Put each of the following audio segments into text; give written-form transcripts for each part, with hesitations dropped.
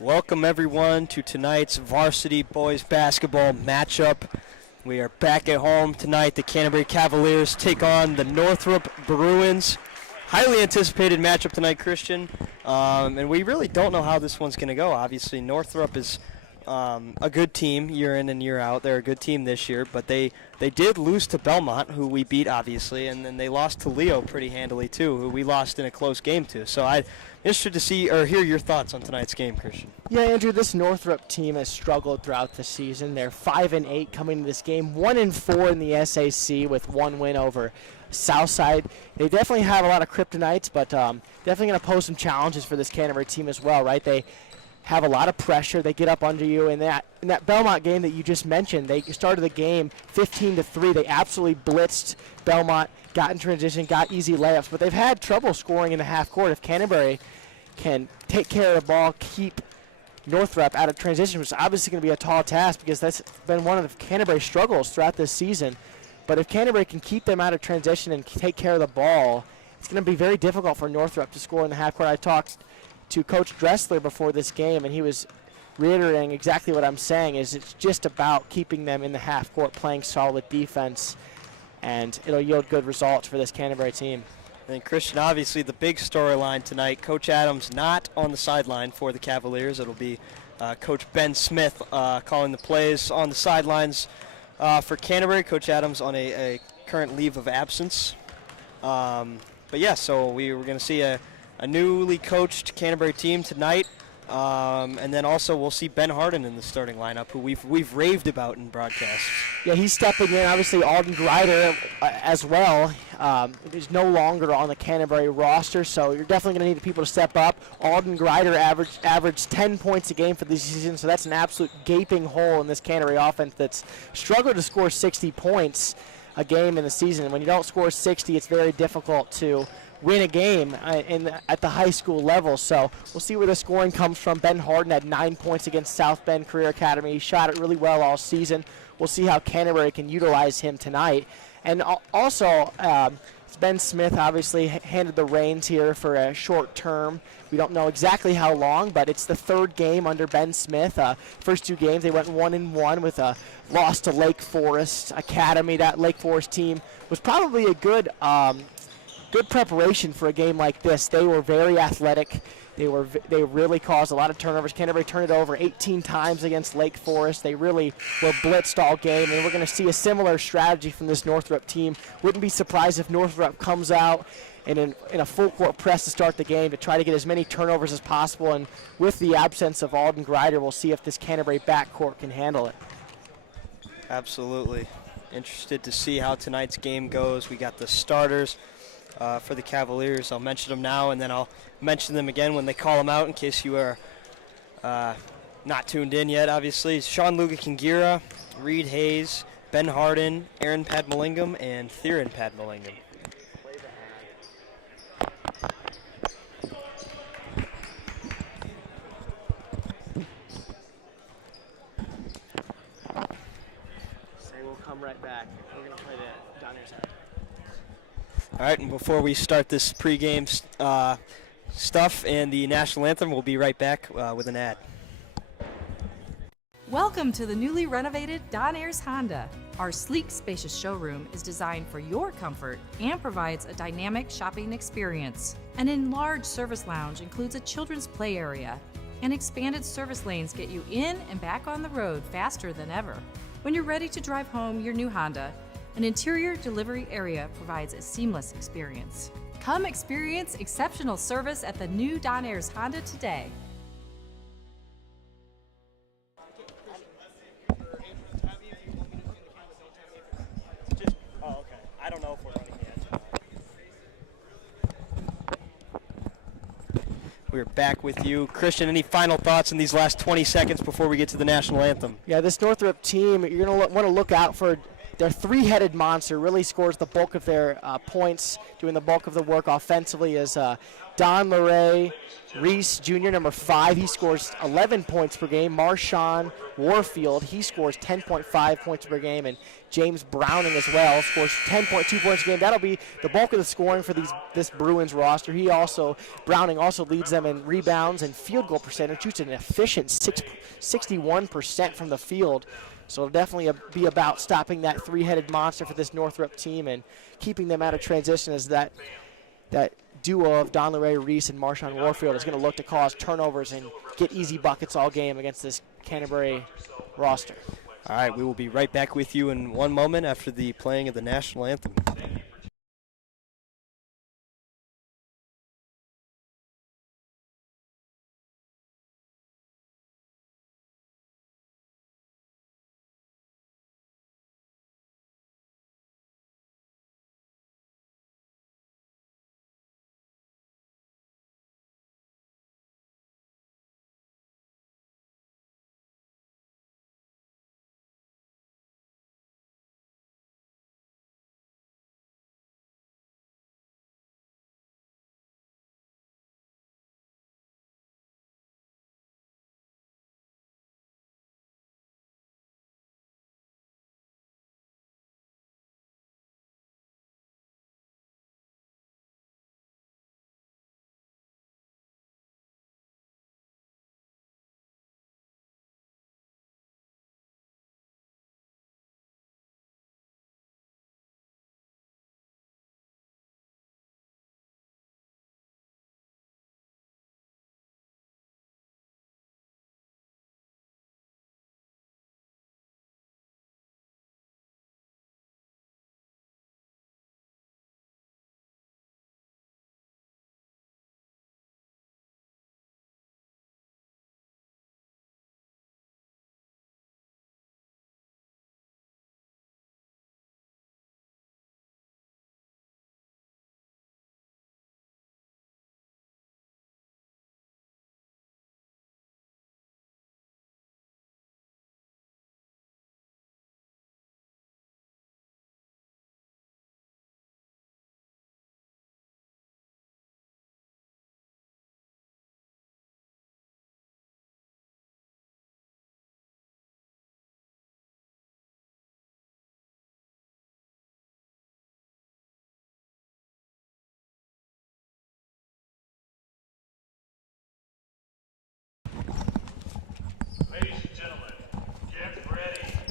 Welcome everyone to tonight's varsity boys basketball matchup. We are back at home tonight. The Canterbury Cavaliers take on the Northrop Bruins. Highly anticipated matchup tonight, Christian. And we really don't know how this one's going to go. Obviously, Northrop is a good team year in and year out. They're a good team this year, but they did lose to Belmont, who we beat, obviously, and then they lost to Leo pretty handily, too, who we lost in a close game to. So I'm interested to see or hear your thoughts on tonight's game, Christian. Yeah, Andrew, this Northrop team has struggled throughout the season. They're 5-8 coming to this game, 1-4 in the SAC with one win over Southside. They definitely have a lot of kryptonites, but definitely going to pose some challenges for this Canterbury team as well, right? They have a lot of pressure. They get up under you. In that Belmont game that you just mentioned, they started the game 15-3. They absolutely blitzed Belmont, got in transition, got easy layups, but they've had trouble scoring in the half court. If Canterbury can take care of the ball, keep Northrop out of transition, which is obviously going to be a tall task because that's been one of Canterbury's struggles throughout this season. But if Canterbury can keep them out of transition and take care of the ball, it's going to be very difficult for Northrop to score in the half court. I talked to Coach Dressler before this game, and he was reiterating exactly what I'm saying, is it's just about keeping them in the half court, playing solid defense, and it'll yield good results for this Canterbury team. And Christian, obviously the big storyline tonight, Coach Adams not on the sideline for the Cavaliers. It'll be Coach Ben Smith calling the plays on the sidelines for Canterbury. Coach Adams on a current leave of absence. But yeah, so we were going to see a newly coached Canterbury team tonight. And then also we'll see Ben Harden in the starting lineup, who we've raved about in broadcasts. Yeah, he's stepping in. Obviously, Alden Grider as well. Is no longer on the Canterbury roster, so you're definitely going to need people to step up. Alden Grider averaged 10 points a game for this season, so that's an absolute gaping hole in this Canterbury offense that's struggled to score 60 points a game in the season. And when you don't score 60, it's very difficult to win a game at the high school level. So we'll see where the scoring comes from. Ben Harden had 9 points against South Bend Career Academy. He shot it really well all season. We'll see how Canterbury can utilize him tonight. And also, Ben Smith obviously handed the reins here for a short term. We don't know exactly how long, but it's the third game under Ben Smith. First two games, they went 1-1 with a loss to Lake Forest Academy. That Lake Forest team was probably a good preparation for a game like this. They were very athletic. They really caused a lot of turnovers. Canterbury turned it over 18 times against Lake Forest. They really were blitzed all game, and we're going to see a similar strategy from this Northrop team. Wouldn't be surprised if Northrop comes out in a full court press to start the game to try to get as many turnovers as possible. And with the absence of Alden Grider, we'll see if this Canterbury backcourt can handle it. Absolutely. Interested to see how tonight's game goes. We got the starters for the Cavaliers. I'll mention them now, and then I'll mention them again when they call them out in case you are not tuned in yet, obviously. Sean Luga-Kingira, Reed Hayes, Ben Harden, Aaron Padmalingam, and Theron Padmalingam. Say we'll come right back. We're going to play the Downers side. All right, and before we start this pregame stuff and the national anthem, we'll be right back with an ad. Welcome to the newly renovated Don Ayers Honda. Our sleek, spacious showroom is designed for your comfort and provides a dynamic shopping experience. An enlarged service lounge includes a children's play area, and expanded service lanes get you in and back on the road faster than ever. When you're ready to drive home your new Honda, an interior delivery area provides a seamless experience. Come experience exceptional service at the new Don Ayers Honda today. Oh, okay. I don't know if we're running yet. We're back with you. Christian, any final thoughts in these last 20 seconds before we get to the national anthem? Yeah, this Northrop team, you're going to want to look out for their three-headed monster really scores the bulk of their points, doing the bulk of the work offensively is Don LeRae Reese Jr., number 5. He scores 11 points per game. Marshawn Warfield, he scores 10.5 points per game. And James Browning as well scores 10.2 points a game. That'll be the bulk of the scoring for this Bruins roster. Browning also leads them in rebounds and field goal percentage, shoots an efficient 61% from the field. So it'll definitely be about stopping that three-headed monster for this Northrop team and keeping them out of transition, as that duo of Don LeRae Reese and Marshawn Warfield is going to look to cause turnovers and get easy buckets all game against this Canterbury roster. All right, we will be right back with you in one moment after the playing of the national anthem.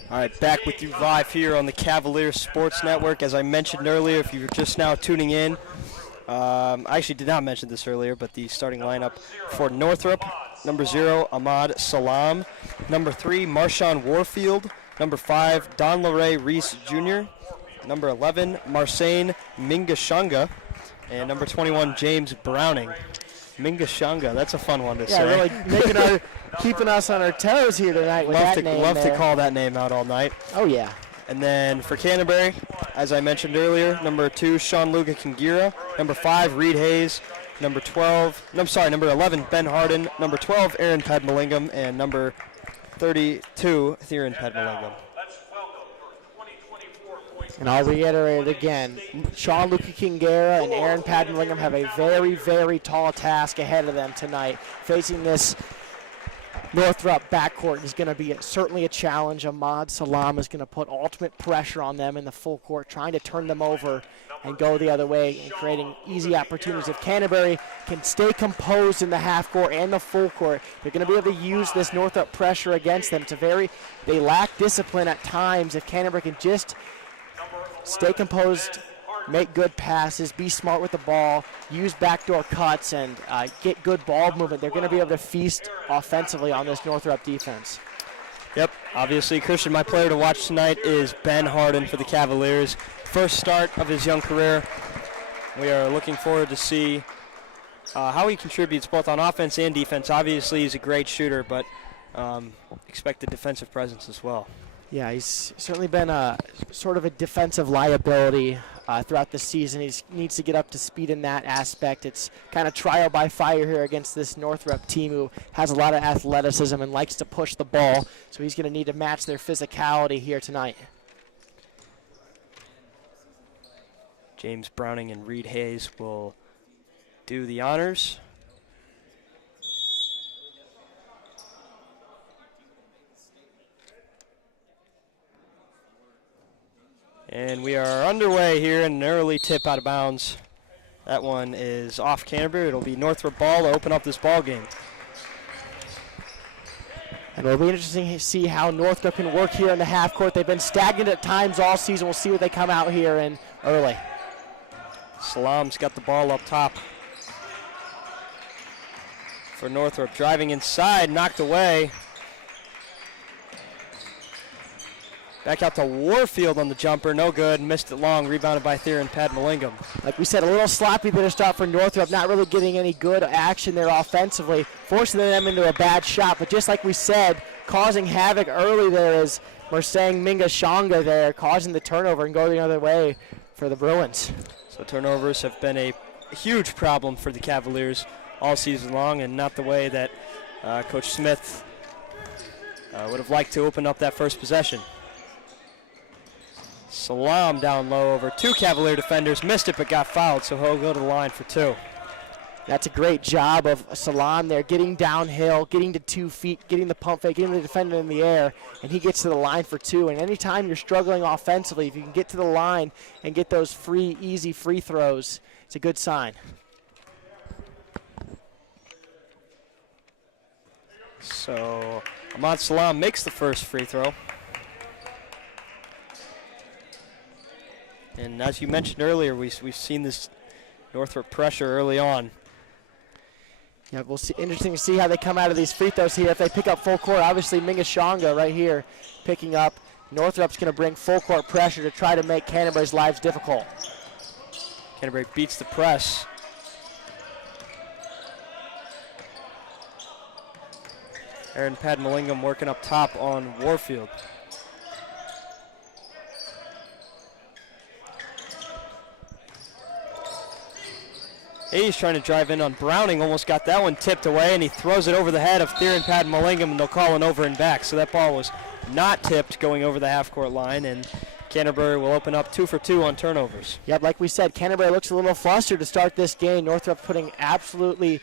All right, back with you live here on the Cavaliers Sports Network. As I mentioned earlier, if you're just now tuning in, I actually did not mention this earlier, but the starting lineup for Northrop: number 0, Ahmad Salam; number 3, Marshawn Warfield; number 5, Don LeRae Reese Jr., number 11, Marcane Mingashanga; and number 21, James Browning. Mingashanga, that's a fun one to say. Yeah, really keeping us on our toes here tonight with that name. Love to call that name out all night. Oh, yeah. And then for Canterbury, as I mentioned earlier, number 2, Sean Luca Kingira; number 5, Reed Hayes; number 11, Ben Harden; number 12, Aaron Padmalingam; and number 32, Theron Padmalingam. And I'll reiterate it again, Sean Luca Kingira and Aaron Padmalingam have a very, very tall task ahead of them tonight. Facing this Northrop backcourt is going to be certainly a challenge. Ahmad Salam is going to put ultimate pressure on them in the full court, trying to turn them over and go the other way and creating easy opportunities. If Canterbury can stay composed in the half court and the full court, they're going to be able to use this Northrop pressure against them. They lack discipline at times. If Canterbury can just stay composed, make good passes, be smart with the ball, use backdoor cuts, and get good ball movement, they're going to be able to feast offensively on this Northrop defense. Yep, obviously, Christian, my player to watch tonight is Ben Harden for the Cavaliers. First start of his young career. We are looking forward to see how he contributes both on offense and defense. Obviously, he's a great shooter, but expect a defensive presence as well. Yeah, he's certainly been sort of a defensive liability throughout the season. He needs to get up to speed in that aspect. It's kind of trial by fire here against this Northrop team who has a lot of athleticism and likes to push the ball. So he's going to need to match their physicality here tonight. James Browning and Reed Hayes will do the honors. And we are underway here in an early tip out of bounds. That one is off Canterbury. It'll be Northrop ball to open up this ball game. And it'll be interesting to see how Northrop can work here in the half court. They've been stagnant at times all season. We'll see what they come out here in early. Salam's got the ball up top for Northrop. Driving inside, knocked away. Back out to Warfield on the jumper, no good, missed it long, rebounded by Theron Padmalingam. Like we said, a little sloppy bit of start for Northrop, not really getting any good action there offensively, forcing them into a bad shot. But just like we said, causing havoc early there is Mersang Mingashanga there, causing the turnover and go the other way for the Bruins. So turnovers have been a huge problem for the Cavaliers all season long, and not the way that Coach Smith would have liked to open up that first possession. Salam down low over two Cavalier defenders, missed it but got fouled, so he'll go to the line for two. That's a great job of Salam there, getting downhill, getting to 2 feet, getting the pump fake, getting the defender in the air, and he gets to the line for two. And anytime you're struggling offensively, if you can get to the line and get those free, easy free throws, it's a good sign. So Ahmad Salam makes the first free throw. And as you mentioned earlier, we've seen this Northrop pressure early on. Yeah, we'll see. Interesting to see how they come out of these free throws here. If they pick up full court, obviously Mingashanga right here picking up. Northrop's going to bring full court pressure to try to make Canterbury's lives difficult. Canterbury beats the press. Aaron Padmalingam working up top on Warfield. Hayes trying to drive in on Browning, almost got that one tipped away, and he throws it over the head of Theron Padmalingam, and they'll call an over and back. So that ball was not tipped going over the half-court line, and Canterbury will open up 2 for 2 on turnovers. Yep, like we said, Canterbury looks a little flustered to start this game. Northrop putting absolutely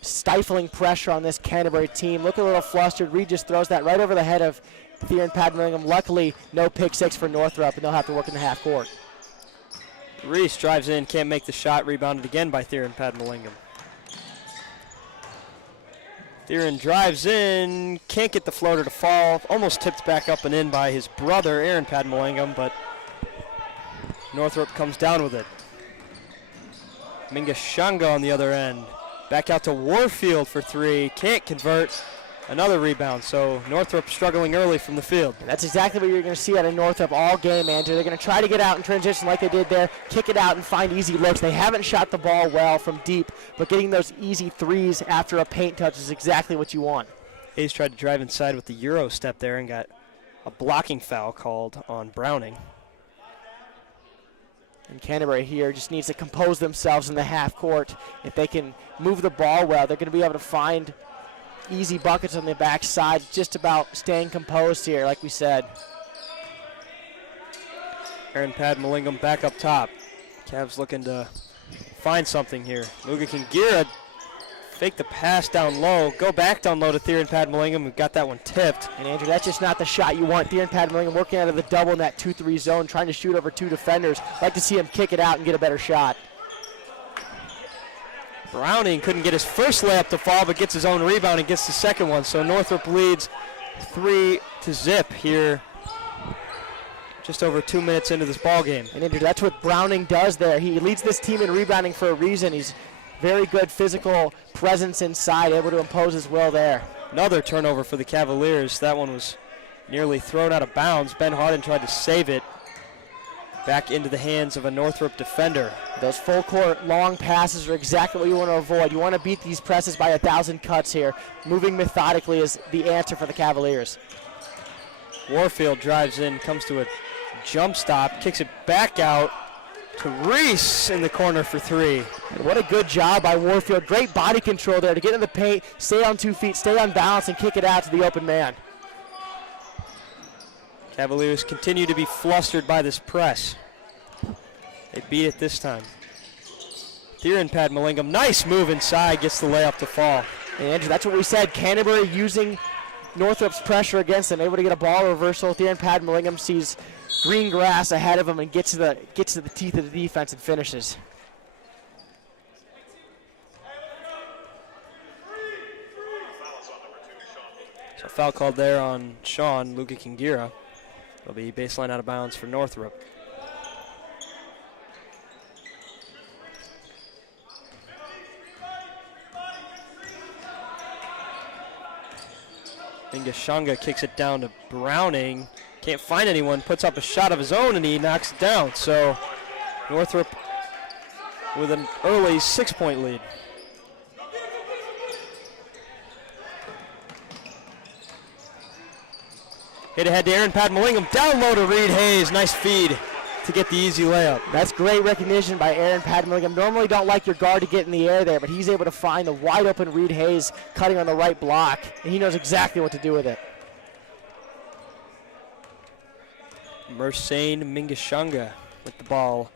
stifling pressure on this Canterbury team. Look a little flustered. Reed just throws that right over the head of Theron Padmalingam. Luckily, no pick six for Northrop, and they'll have to work in the half court. Reese drives in, can't make the shot, rebounded again by Theron Padmalingam. Theron drives in, can't get the floater to fall, almost tipped back up and in by his brother, Aaron Padmalingam, but Northrop comes down with it. Mingashanga on the other end. Back out to Warfield for three, can't convert. Another rebound, so Northrop struggling early from the field. And that's exactly what you're going to see out of Northrop all game, Andrew. They're going to try to get out in transition like they did there, kick it out and find easy looks. They haven't shot the ball well from deep, but getting those easy threes after a paint touch is exactly what you want. Hayes tried to drive inside with the Euro step there and got a blocking foul called on Browning. And Canterbury here just needs to compose themselves in the half court. If they can move the ball well, they're going to be able to find easy buckets on the backside, just about staying composed here, like we said. Aaron Padmalingam back up top. Cavs looking to find something here. Muga Kingira fake the pass down low, go back down low to Theron Padmalingam, who got that one tipped. And Andrew, that's just not the shot you want. Theron Padmalingam working out of the double in that 2-3 zone, trying to shoot over two defenders. Like to see him kick it out and get a better shot. Browning couldn't get his first layup to fall, but gets his own rebound and gets the second one. So Northrop leads 3-0 here, just over 2 minutes into this ball game. And Andrew, that's what Browning does there. He leads this team in rebounding for a reason. He's very good physical presence inside, able to impose his will there. Another turnover for the Cavaliers. That one was nearly thrown out of bounds. Ben Harden tried to save it. Back into the hands of a Northrop defender. Those full court long passes are exactly what you want to avoid. You want to beat these presses by 1,000 cuts here. Moving methodically is the answer for the Cavaliers. Warfield drives in, comes to a jump stop, kicks it back out to Reese in the corner for three. And what a good job by Warfield. Great body control there to get in the paint, stay on 2 feet, stay on balance, and kick it out to the open man. Cavaliers continue to be flustered by this press. They beat it this time. Theron Padmalingam, nice move inside, gets the layup to fall. And Andrew, that's what we said. Canterbury using Northrop's pressure against them, able to get a ball reversal. Theron Padmalingam sees green grass ahead of him and gets to the teeth of the defense and finishes. So foul called there on Sean Luka Kingira. It'll be baseline out of bounds for Northrop. Ngashanga kicks it down to Browning. Can't find anyone, puts up a shot of his own, and he knocks it down. So Northrop with an early 6-point lead. Hit ahead to Aaron Padmalingam. Down low to Reed Hayes. Nice feed to get the easy layup. That's great recognition by Aaron Padmalingam. Normally don't like your guard to get in the air there, but he's able to find the wide open Reed Hayes cutting on the right block, and he knows exactly what to do with it. Mersane Mingashanga with the ball.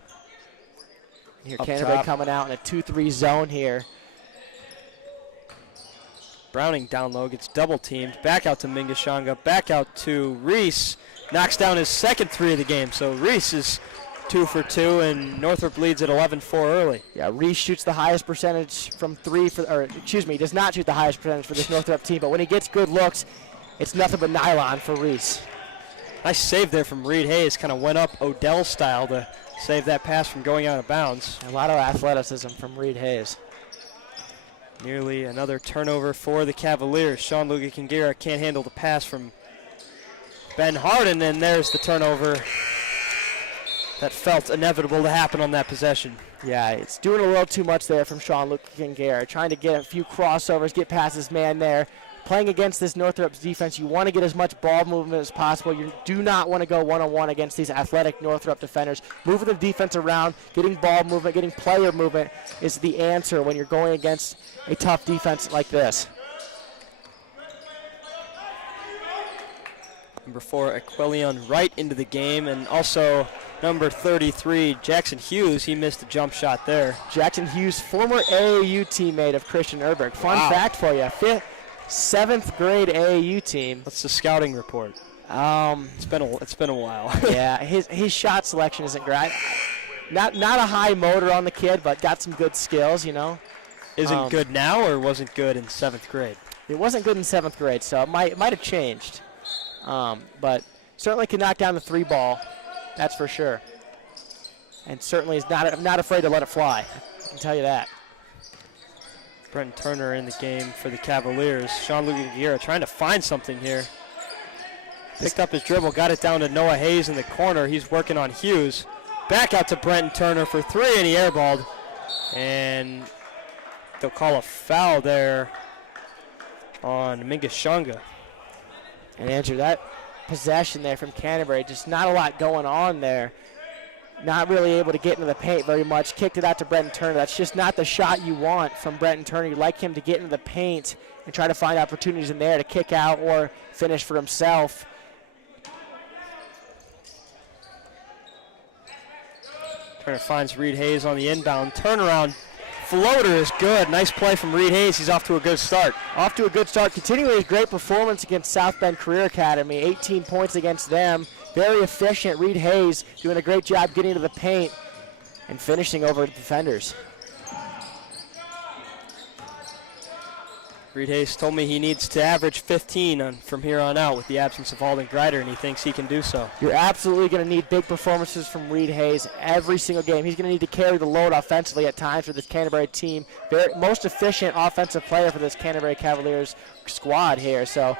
Here, Up Canterbury top. coming out in a 2-3 zone here. Browning down low, gets double teamed. Back out to Mingashanga, back out to Reese. Knocks down his second three of the game. So Reese is 2 for 2, and Northrop leads at 11-4 early. Yeah, Reese shoots the highest percentage from three, does not shoot the highest percentage for this Northrop team, but when he gets good looks, it's nothing but nylon for Reese. Nice save there from Reed Hayes. Kind of went up Odell style to save that pass from going out of bounds. A lot of athleticism from Reed Hayes. Nearly another turnover for the Cavaliers. Sean Luka Kingira can't handle the pass from Ben Harden, and there's the turnover that felt inevitable to happen on that possession. Yeah, it's doing a little too much there from Sean Luka Kingira, trying to get a few crossovers, get past his man there. Playing against this Northrop's defense, you want to get as much ball movement as possible. You do not want to go one-on-one against these athletic Northrop defenders. Moving the defense around, getting ball movement, getting player movement is the answer when you're going against a tough defense like this. Number 4, Aquilion right into the game, and also number 33, Jackson Hughes. He missed a jump shot there. Jackson Hughes, former AAU teammate of Christian Erberg. Fun fact for you, 7th grade AAU team. What's the scouting report? It's been a while. Yeah, his shot selection isn't great. Not a high motor on the kid, but got some good skills, you know. Isn't good now, or wasn't good in 7th grade? It wasn't good in 7th grade, so it might have changed. But certainly can knock down the 3 ball, that's for sure. And certainly is not afraid to let it fly. I can tell you that. Brenton Turner in the game for the Cavaliers. Sean Luka Kingira trying to find something here. Picked up his dribble, got it down to Noah Hayes in the corner. He's working on Hughes. Back out to Brenton Turner for 3, and he airballed. And they'll call a foul there on Mingashanga. And Andrew, that possession there from Canterbury, just not a lot going on there. Not really able to get into the paint very much. Kicked it out to Brenton Turner. That's just not the shot you want from Brenton Turner. You'd like him to get into the paint and try to find opportunities in there to kick out or finish for himself. Turner finds Reed Hayes on the inbound. Turnaround floater is good. Nice play from Reed Hayes. He's off to a good start. Off to a good start. Continuing his great performance against South Bend Career Academy. 18 points against them. Very efficient. Reed Hayes doing a great job getting to the paint and finishing over the defenders. Reed Hayes told me he needs to average 15 from here on out with the absence of Alden Greider, and he thinks he can do so. You're absolutely going to need big performances from Reed Hayes every single game. He's going to need to carry the load offensively at times for this Canterbury team. Most efficient offensive player for this Canterbury Cavaliers squad here. So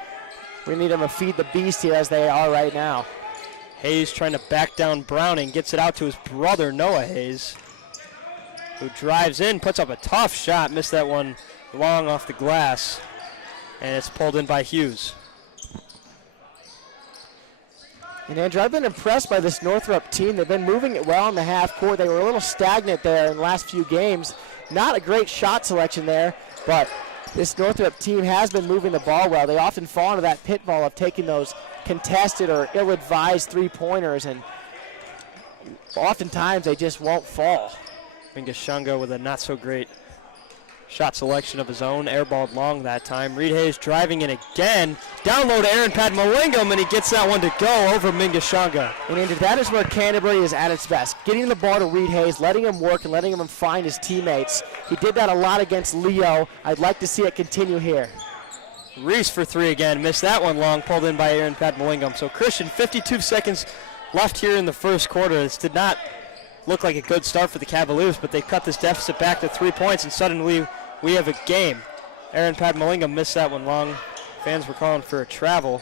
we need him to feed the beast here as they are right now. Hayes trying to back down Browning, gets it out to his brother Noah Hayes, who drives in, puts up a tough shot, missed that one long off the glass, and it's pulled in by Hughes. And Andrew, I've been impressed by this Northrop team. They've been moving it well in the half court. They were a little stagnant there in the last few games. Not a great shot selection there, but this Northrop team has been moving the ball well. They often fall into that pitfall of taking those contested or ill-advised three-pointers, and oftentimes they just won't fall. Mingashunga with a not-so-great shot selection of his own. Airballed long that time. Reed Hayes driving in again. Down low to Aaron Padmalingam, and he gets that one to go over Mingashunga. And Andrew, that is where Canterbury is at its best. Getting the ball to Reed Hayes, letting him work and letting him find his teammates. He did that a lot against Leo. I'd like to see it continue here. Reese for three again. Missed that one long, pulled in by Aaron Padmalingam. So Christian, 52 seconds left here in the first quarter. This did not look like a good start for the Cavaliers, but they cut this deficit back to 3 points, and suddenly we have a game. Aaron Padmalingam missed that one long. Fans were calling for a travel,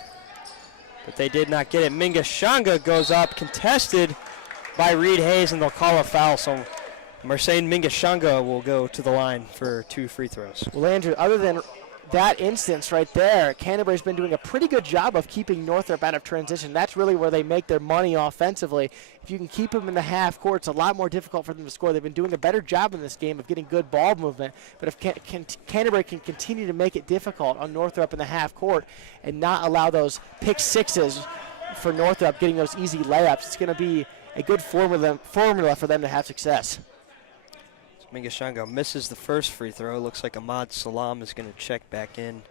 but they did not get it. Mingashunga goes up, contested by Reed Hayes, and they'll call a foul. So Marcin Mingashunga will go to the line for 2 free throws. Well, Andrew, other than that instance right there, Canterbury's been doing a pretty good job of keeping Northrop out of transition. That's really where they make their money offensively. If you can keep them in the half court, it's a lot more difficult for them to score. They've been doing a better job in this game of getting good ball movement. But if Canterbury can continue to make it difficult on Northrop in the half court and not allow those pick sixes for Northrop getting those easy layups, it's going to be a good formula for them to have success. Mingashunga misses the first free throw. Looks like Ahmad Salam is going to check back in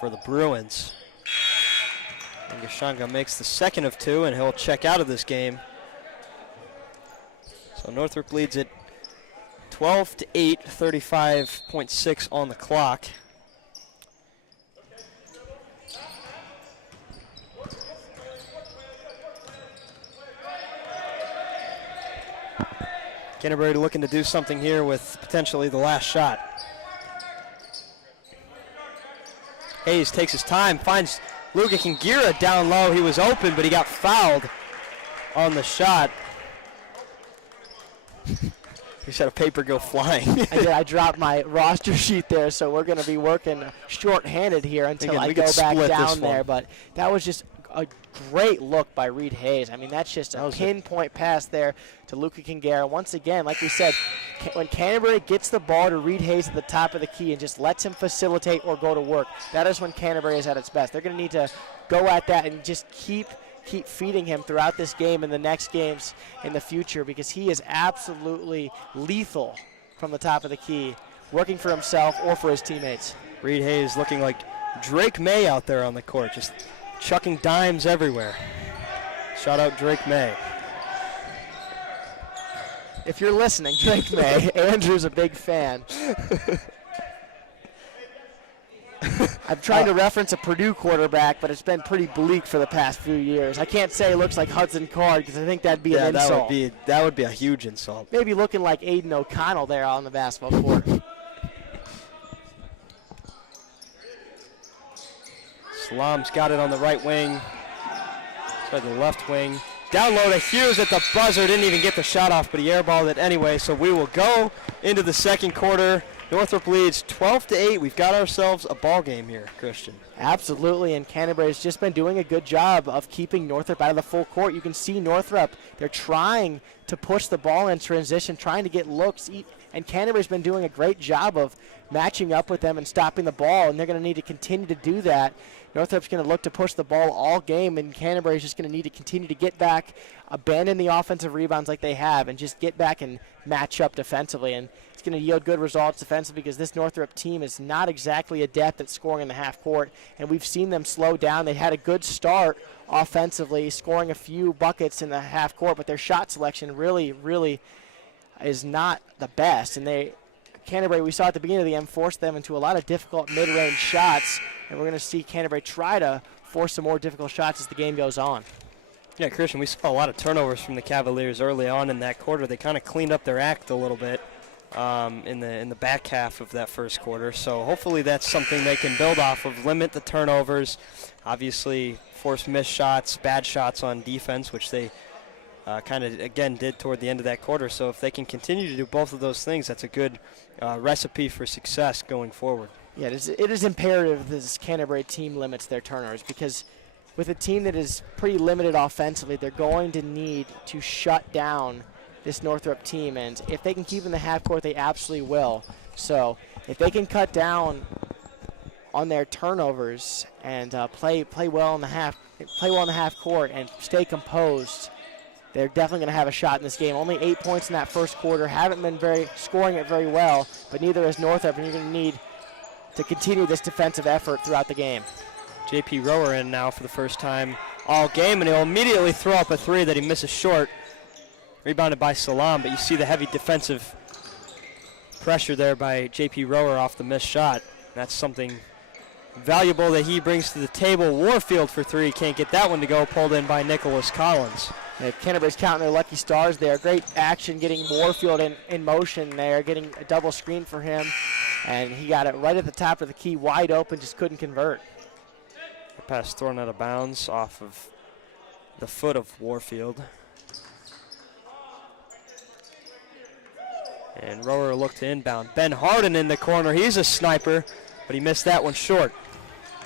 for the Bruins. Mingashunga makes the second of 2, and he'll check out of this game. So Northrop leads it 12-8, 35.6 on the clock. Canterbury looking to do something here with potentially the last shot. Hayes takes his time, finds Luka Kingira down low. He was open, but he got fouled on the shot. He said a paper go flying. I dropped my roster sheet there, so we're going to be working short-handed here until I go back down there. But that was just a great look by Reed Hayes. I mean, that's just a pinpoint pass there to Luka Kingira. Once again, like we said, when Canterbury gets the ball to Reed Hayes at the top of the key and just lets him facilitate or go to work, that is when Canterbury is at its best. They're going to need to go at that and just keep feeding him throughout this game and the next games in the future, because he is absolutely lethal from the top of the key, working for himself or for his teammates. Reed Hayes looking like Drake May out there on the court, just chucking dimes everywhere. Shout out Drake May. If you're listening, Drake May, Andrew's a big fan. I'm trying to reference a Purdue quarterback, but it's been pretty bleak for the past few years. I can't say it looks like Hudson Card because I think that'd be an insult. That would be a huge insult. Maybe looking like Aiden O'Connell there on the basketball court. Salam's got it on the right wing. Sorry, the left wing. Down low to Hughes at the buzzer. Didn't even get the shot off, but he airballed it anyway. So we will go into the second quarter. Northrop leads 12-8. We've got ourselves a ball game here, Christian. Absolutely, and Canterbury's just been doing a good job of keeping Northrop out of the full court. You can see Northrop, they're trying to push the ball in transition, trying to get looks, and Canterbury's been doing a great job of matching up with them and stopping the ball, and they're going to need to continue to do that. Northrop's going to look to push the ball all game, and Canterbury's just going to need to continue to get back, abandon the offensive rebounds like they have, and just get back and match up defensively. And it's going to yield good results defensively because this Northrop team is not exactly adept at scoring in the half court, and we've seen them slow down. They had a good start offensively, scoring a few buckets in the half court, but their shot selection really is not the best. And Canterbury, we saw at the beginning of the game, forced them into a lot of difficult mid-range shots, and we're going to see Canterbury try to force some more difficult shots as the game goes on. Yeah, Christian, we saw a lot of turnovers from the Cavaliers early on in that quarter. They kind of cleaned up their act a little bit in the back half of that first quarter. So hopefully that's something they can build off of, limit the turnovers, obviously force missed shots, bad shots on defense, which they kind of, again, did toward the end of that quarter. So if they can continue to do both of those things, that's a good recipe for success going forward. Yeah, it is imperative this Canterbury team limits their turnovers, because with a team that is pretty limited offensively, they're going to need to shut down this Northrop team. And if they can keep in the half court, they absolutely will. So if they can cut down on their turnovers and play well in the half court and stay composed, they're definitely going to have a shot in this game. Only 8 points in that first quarter. Haven't been scoring it very well, but neither is Northrop, and you're going to need to continue this defensive effort throughout the game. J.P. Rower in now for the first time all game, and he'll immediately throw up a three that he misses short. Rebounded by Salam, but you see the heavy defensive pressure there by J.P. Rower off the missed shot. That's something valuable that he brings to the table. Warfield for three, can't get that one to go, pulled in by Nicholas Collins. Yeah, Canterbury's counting their lucky stars there. Great action getting Warfield in motion there, getting a double screen for him, and he got it right at the top of the key, wide open, just couldn't convert. The pass thrown out of bounds off of the foot of Warfield. And Rower looked to inbound. Ben Harden in the corner, he's a sniper, but he missed that one short.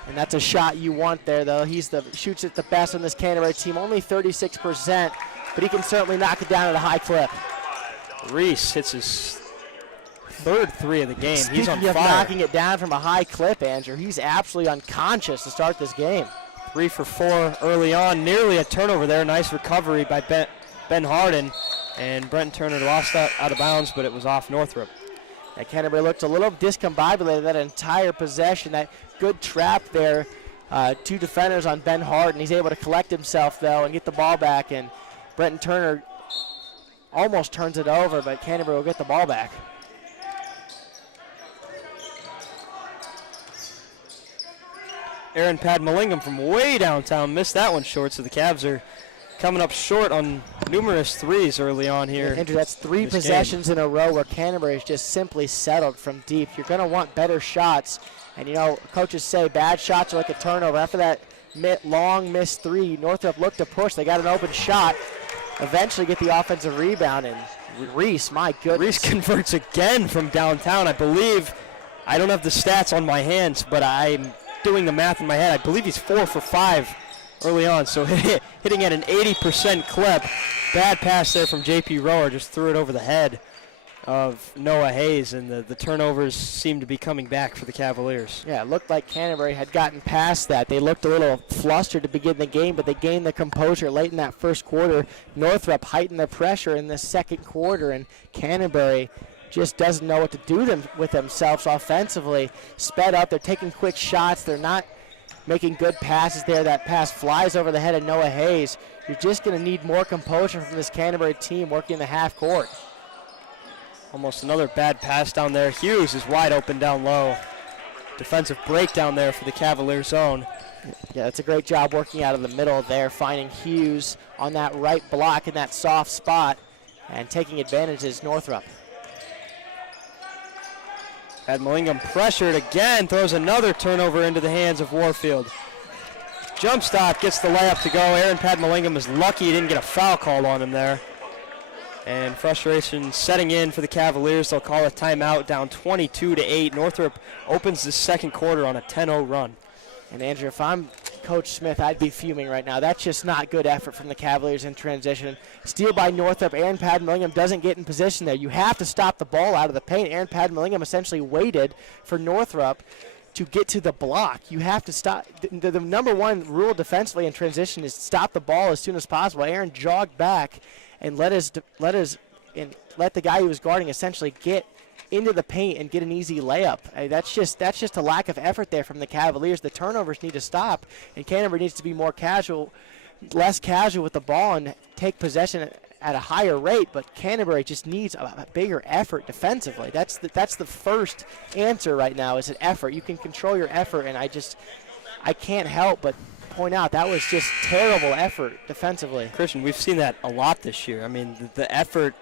And that's a shot you want there, though. Shoots it the best on this Canterbury team, only 36%, but he can certainly knock it down at a high clip. Reese hits his third three of the game. He's on Speaking of fire. knocking it down from a high clip, Andrew, he's absolutely unconscious to start this game. 3 for 4 early on, nearly a turnover there. Nice recovery by Ben Harden, and Brenton Turner lost out of bounds, but it was off Northrop. Canterbury looked a little discombobulated that entire possession. That good trap there. Two defenders on Ben Harden. He's able to collect himself, though, and get the ball back. And Brenton Turner almost turns it over, but Canterbury will get the ball back. Aaron Padmalingam from way downtown missed that one short, so the Cavs are coming up short on numerous threes early on here. Andrew, that's three possessions in a row where Canterbury has just simply settled from deep. You're going to want better shots. And, you know, coaches say bad shots are like a turnover. After that long missed three, Northrop looked to push. They got an open shot. Eventually get the offensive rebound. And Reese, my goodness. Reese converts again from downtown. I believe, I don't have the stats on my hands, but I'm doing the math in my head. I believe he's 4 for 5 early on, so hitting at an 80% clip. Bad pass there from J.P. Rower, just threw it over the head of Noah Hayes, and the turnovers seem to be coming back for the Cavaliers. Yeah, it looked like Canterbury had gotten past that. They looked a little flustered to begin the game, but they gained their composure late in that first quarter. Northrop heightened their pressure in the second quarter, and Canterbury just doesn't know what to do with themselves offensively. Sped up, they're taking quick shots, they're not making good passes there. That pass flies over the head of Noah Hayes. You're just going to need more composure from this Canterbury team working in the half court. Almost another bad pass down there. Hughes is wide open down low. Defensive breakdown there for the Cavalier zone. Yeah, that's a great job working out of the middle there, finding Hughes on that right block in that soft spot and taking advantage is Northrop. Padmalingam pressured again, throws another turnover into the hands of Warfield. Jump stop, gets the layup to go. Aaron Padmalingam is lucky he didn't get a foul called on him there. And frustration setting in for the Cavaliers. They'll call a timeout, down 22-8. Northrop opens the second quarter on a 10-0 run. And Andrew, if I'm Coach Smith, I'd be fuming right now. That's just not good effort from the Cavaliers in transition. Steal by Northrop. Aaron Padmalingam doesn't get in position there. You have to stop the ball out of the paint. Aaron Padmalingam essentially waited for Northrop to get to the block. You have to stop. The number one rule defensively in transition is stop the ball as soon as possible. Aaron jogged back and let the guy he was guarding essentially get into the paint and get an easy layup. That's just a lack of effort there from the Cavaliers. The turnovers need to stop, and Canterbury needs to be less casual with the ball and take possession at a higher rate. But Canterbury just needs a bigger effort defensively. That's the first answer right now is an effort. You can control your effort, and I can't help but point out that was just terrible effort defensively. Christian, we've seen that a lot this year. I mean, the effort,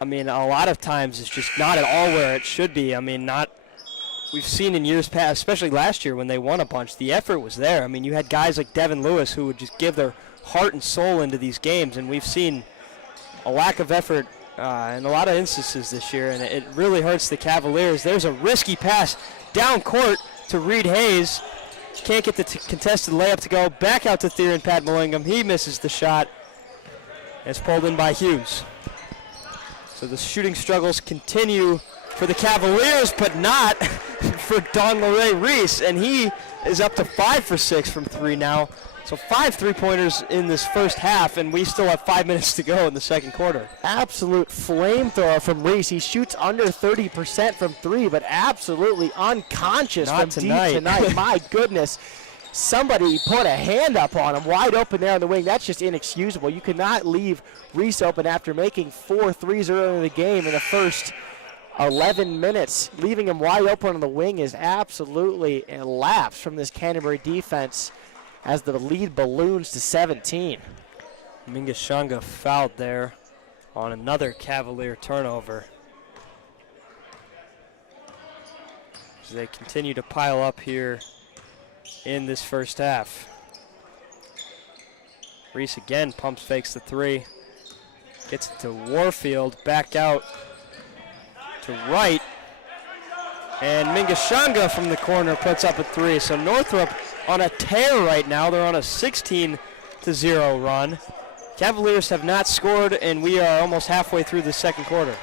a lot of times it's just not at all where it should be. We've seen in years past, especially last year when they won a bunch, the effort was there. You had guys like Devin Lewis who would just give their heart and soul into these games, and we've seen a lack of effort in a lot of instances this year, and it really hurts the Cavaliers. There's a risky pass down court to Reed Hayes. Can't get the contested layup to go. Back out to Theron Padmalingam. He misses the shot. It's pulled in by Hughes. So the shooting struggles continue for the Cavaliers, but not for Donleray Reese, and he is up to 5 for 6 from 3 now. So 5 3-pointers in this first half, and we still have 5 minutes to go in the second quarter. Absolute flamethrower from Reese. He shoots under 30% from 3, but absolutely unconscious Not from tonight. deep tonight. My goodness. Somebody put a hand up on him, wide open there on the wing. That's just inexcusable. You could not leave Reese open after making 4 threes early in the game in the first 11 minutes. Leaving him wide open on the wing is absolutely a lapse from this Canterbury defense as the lead balloons to 17. Mingashanga fouled there on another Cavalier turnover. As they continue to pile up here in this first half. Reese again pumps fakes the 3. Gets it to Warfield, back out to right. And Mingashanga from the corner puts up a 3. So Northrop on a tear right now. They're on a 16-0 run. Cavaliers have not scored, and we are almost halfway through the second quarter.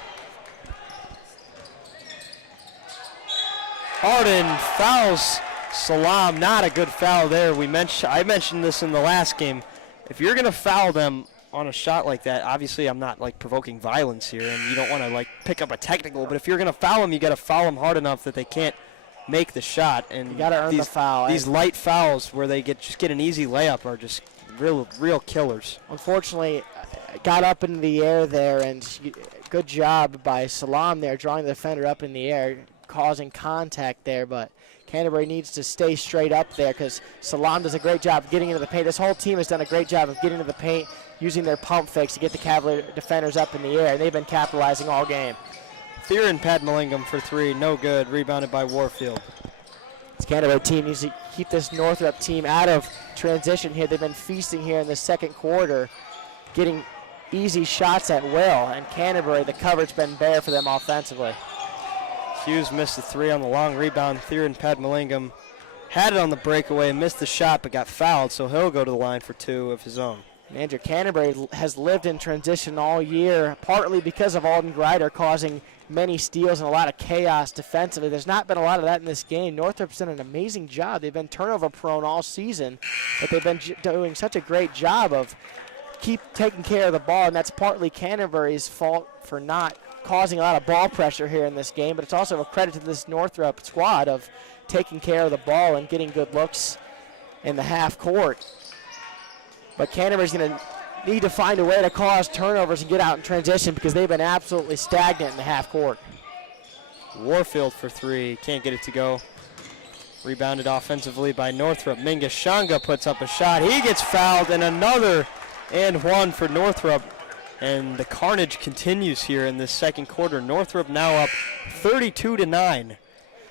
Arden fouls Salam. Not a good foul there. I mentioned this in the last game. If you're going to foul them on a shot like that, obviously I'm not like provoking violence here, and you don't want to like pick up a technical, but if you're going to foul them, you got to foul them hard enough that they can't make the shot. And you got to earn the foul. These light fouls where they just get an easy layup are just real killers. Unfortunately, got up in the air there, and good job by Salam there, drawing the defender up in the air, causing contact there, but Canterbury needs to stay straight up there because Salam does a great job getting into the paint. This whole team has done a great job of getting into the paint, using their pump fakes to get the Cavalier defenders up in the air, and they've been capitalizing all game. Theron Padmalingam for 3, no good, rebounded by Warfield. This Canterbury team needs to keep this Northrop team out of transition here. They've been feasting here in the second quarter, getting easy shots at will, and Canterbury, the coverage been bare for them offensively. Hughes missed the 3 on the long rebound. Theron Padmalingam had it on the breakaway, missed the shot, but got fouled, so he'll go to the line for 2 of his own. Andrew, Canterbury has lived in transition all year, partly because of Alden Grider causing many steals and a lot of chaos defensively. There's not been a lot of that in this game. Northrop's done an amazing job. They've been turnover prone all season, but they've been doing such a great job of keep taking care of the ball, and that's partly Canterbury's fault for not causing a lot of ball pressure here in this game, but it's also a credit to this Northrop squad of taking care of the ball and getting good looks in the half court. But Canterbury's going to need to find a way to cause turnovers and get out in transition because they've been absolutely stagnant in the half court. Warfield for 3, can't get it to go. Rebounded offensively by Northrop. Mingashanga puts up a shot. He gets fouled, and another and one for Northrop. And the carnage continues here in this second quarter. Northrop now up 32-9,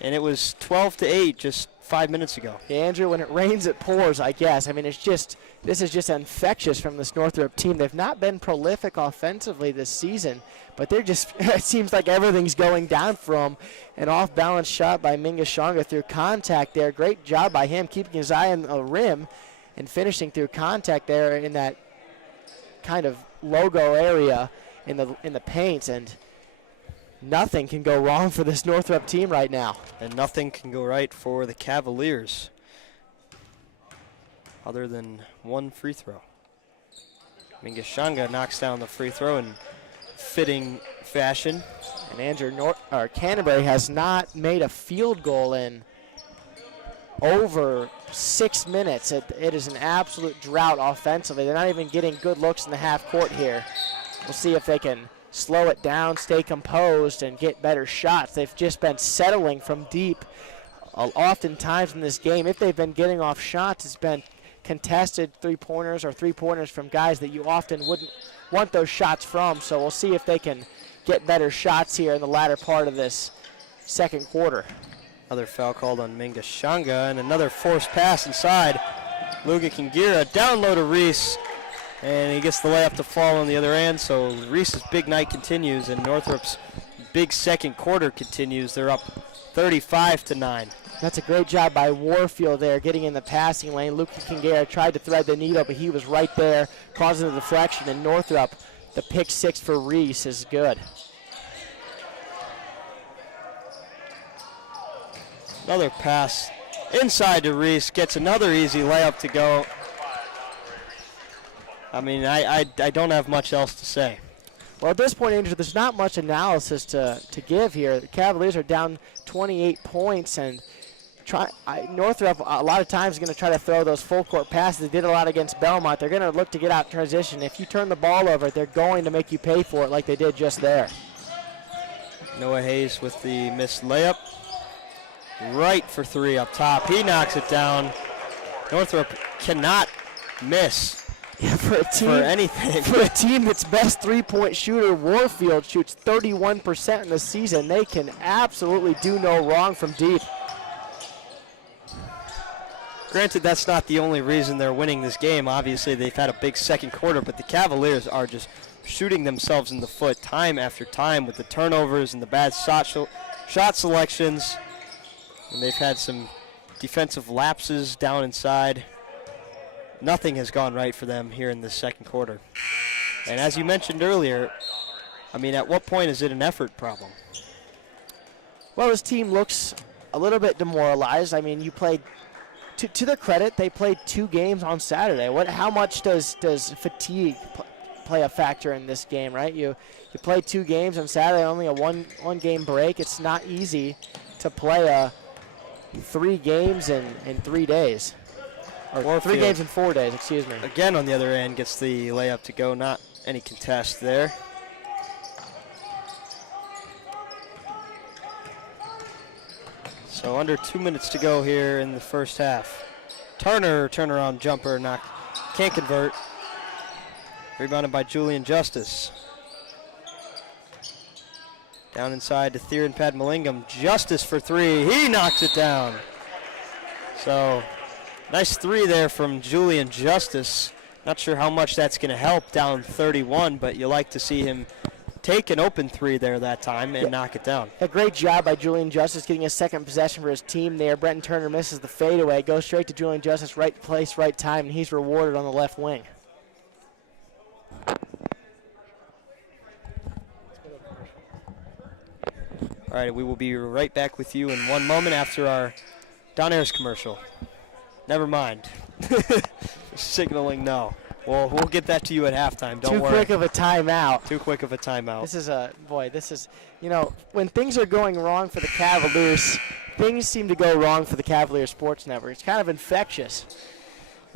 and it was 12-8 just 5 minutes ago. Yeah, Andrew, when it rains, it pours, I guess. I mean, this is just infectious from this Northrop team. They've not been prolific offensively this season, but they're just, it seems like everything's going down for them. An off-balance shot by Mingashanga through contact there. Great job by him keeping his eye on the rim and finishing through contact there in that kind of logo area in the paint, and nothing can go wrong for this Northrop team right now. And nothing can go right for the Cavaliers other than one free throw. Mingashanga knocks down the free throw in fitting fashion. And Andrew, Canterbury has not made a field goal in over 6 minutes. It is an absolute drought offensively. They're not even getting good looks in the half court here. We'll see if they can slow it down, stay composed, and get better shots. They've just been settling from deep oftentimes in this game. If they've been getting off shots, it's been contested three-pointers or three-pointers from guys that you often wouldn't want those shots from. So we'll see if they can get better shots here in the latter part of this second quarter. Another foul called on Mingashanga, and another forced pass inside. Luga Kingira down low to Reese, and he gets the layup to fall on the other end. So Reese's big night continues, and Northrop's big second quarter continues. They're up 35-9. That's a great job by Warfield there, getting in the passing lane. Luka Kingira tried to thread the needle, but he was right there, causing the deflection. And Northrop, the pick 6 for Reese is good. Another pass inside to Reese. Gets another easy layup to go. I mean, I don't have much else to say. Well, at this point, Andrew, there's not much analysis to give here. The Cavaliers are down 28 points, and Northrop a lot of times is going to try to throw those full court passes. They did a lot against Belmont. They're going to look to get out in transition. If you turn the ball over, they're going to make you pay for it like they did just there. Noah Hayes with the missed layup. Right for three up top. He knocks it down. Northrop cannot miss. Yeah, for anything. For a team that's best three-point shooter, Warfield shoots 31% in the season. They can absolutely do no wrong from deep. Granted, that's not the only reason they're winning this game. Obviously, they've had a big second quarter, but the Cavaliers are just shooting themselves in the foot time after time with the turnovers and the bad shot selections. And they've had some defensive lapses down inside. Nothing has gone right for them here in the second quarter. And as you mentioned earlier, I mean, at what point is it an effort problem? Well, this team looks a little bit demoralized. I mean, you played, to their credit, they played 2 games on Saturday. How much does fatigue play a factor in this game, right? You played 2 games on Saturday, only a one game break. It's not easy to play 3 games in 3 days. Or 3 games in 4 days, excuse me. Again, on the other end, gets the layup to go. Not any contest there. So under 2 minutes to go here in the first half. Turner, turnaround jumper, can't convert. Rebounded by Julian Justice. Down inside to Theron Padmalingam. Justice for 3. He knocks it down. So nice 3 there from Julian Justice. Not sure how much that's going to help down 31, but you like to see him take an open 3 there that time and knock it down. A great job by Julian Justice getting a second possession for his team there. Brenton Turner misses the fadeaway, goes straight to Julian Justice, right place, right time, and he's rewarded on the left wing. All right, we will be right back with you in 1 moment after our Don Ayers commercial. Never mind. Signaling no. Well, we'll get that to you at halftime. Don't worry. Too quick of a timeout. Too quick of a timeout. This is, when things are going wrong for the Cavaliers, things seem to go wrong for the Cavaliers Sports Network. It's kind of infectious.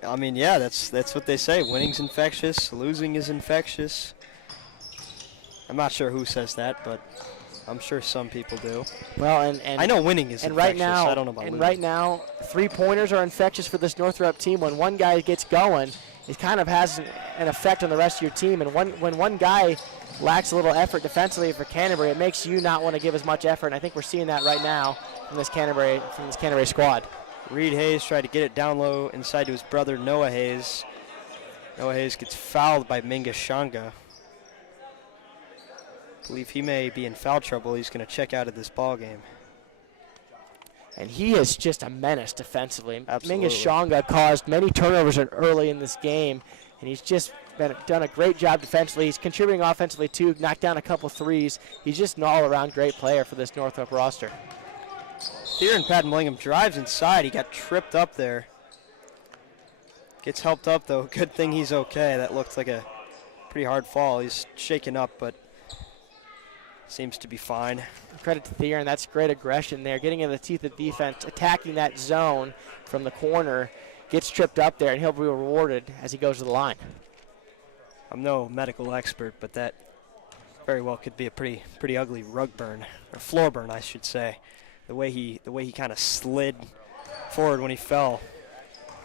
I mean, yeah, that's what they say. Winning's infectious. Losing is infectious. I'm not sure who says that, but I'm sure some people do. Well, and I know winning is infectious. I don't know about losing. Right now, 3-pointers are infectious for this Northrop team. When one guy gets going, it kind of has an effect on the rest of your team. And when one guy lacks a little effort defensively for Canterbury, it makes you not want to give as much effort. And I think we're seeing that right now from this Canterbury squad. Reed Hayes tried to get it down low inside to his brother Noah Hayes. Noah Hayes gets fouled by Minga Shanga. I believe he may be in foul trouble. He's going to check out of this ball game. And he is just a menace defensively. Absolutely. Minga Shanga caused many turnovers early in this game, and he's just done a great job defensively. He's contributing offensively too, knocked down a couple threes. He's just an all-around great player for this Northrop roster. Here in Padmalingam drives inside. He got tripped up there. Gets helped up though. Good thing he's okay. That looked like a pretty hard fall. He's shaken up, but seems to be fine. Credit to Theron. That's great aggression there. Getting in the teeth of defense, attacking that zone from the corner. Gets tripped up there, and he'll be rewarded as he goes to the line. I'm no medical expert, but that very well could be a pretty ugly rug burn, or floor burn, I should say. The way he kind of slid forward when he fell.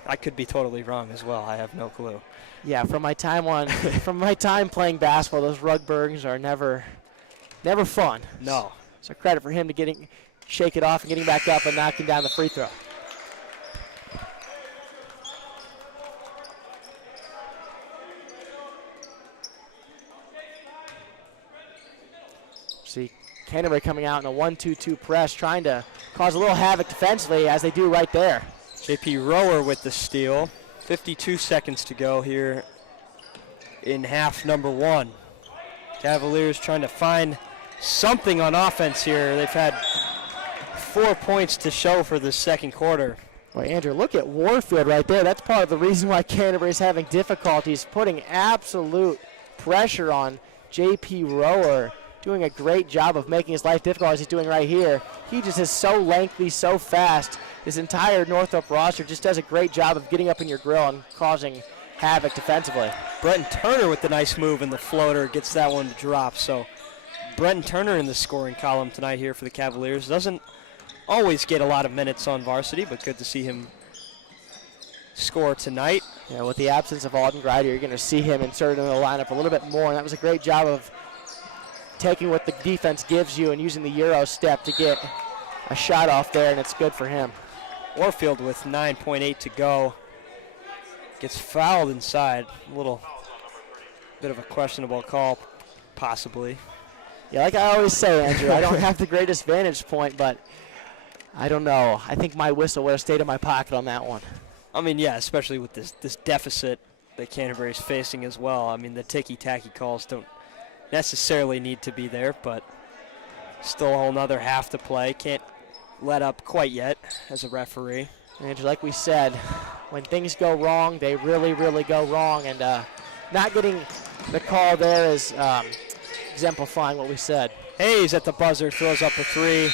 I could be totally wrong as well. I have no clue. Yeah, from my time playing basketball, those rug burns are never fun. No. So credit for him to shake it off and getting back up and knocking down the free throw. See Canterbury coming out in a 1-2-2 press, trying to cause a little havoc defensively, as they do right there. JP Rower with the steal. 52 seconds to go here in half number 1. Cavaliers trying to find something on offense here. They've had 4 points to show for the second quarter. Boy, Andrew, look at Warfield right there. That's part of the reason why Canterbury's having difficulties, putting absolute pressure on J.P. Rower, doing a great job of making his life difficult as he's doing right here. He just is so lengthy, so fast. This entire Northrop roster just does a great job of getting up in your grill and causing havoc defensively. Brenton Turner with the nice move and the floater gets that one to drop. So Brenton Turner in the scoring column tonight here for the Cavaliers. Doesn't always get a lot of minutes on varsity, but good to see him score tonight. Yeah, with the absence of Alden Grider, you're going to see him inserted in the lineup a little bit more, and that was a great job of taking what the defense gives you and using the Euro step to get a shot off there, and it's good for him. Warfield with 9.8 to go. Gets fouled inside. A little bit of a questionable call, possibly. Yeah, like I always say, Andrew, I don't have the greatest vantage point, but I don't know. I think my whistle would have stayed in my pocket on that one. I mean, yeah, especially with this deficit that Canterbury's facing as well. I mean, the ticky-tacky calls don't necessarily need to be there, but still a whole nother half to play. Can't let up quite yet as a referee. Andrew, like we said, when things go wrong, they really, really go wrong, and not getting the call there is exemplifying what we said. Hayes at the buzzer throws up a three.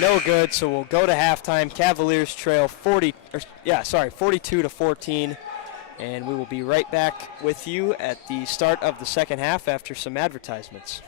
No good, so we'll go to halftime. Cavaliers trail 42 to 14, and we will be right back with you at the start of the second half after some advertisements.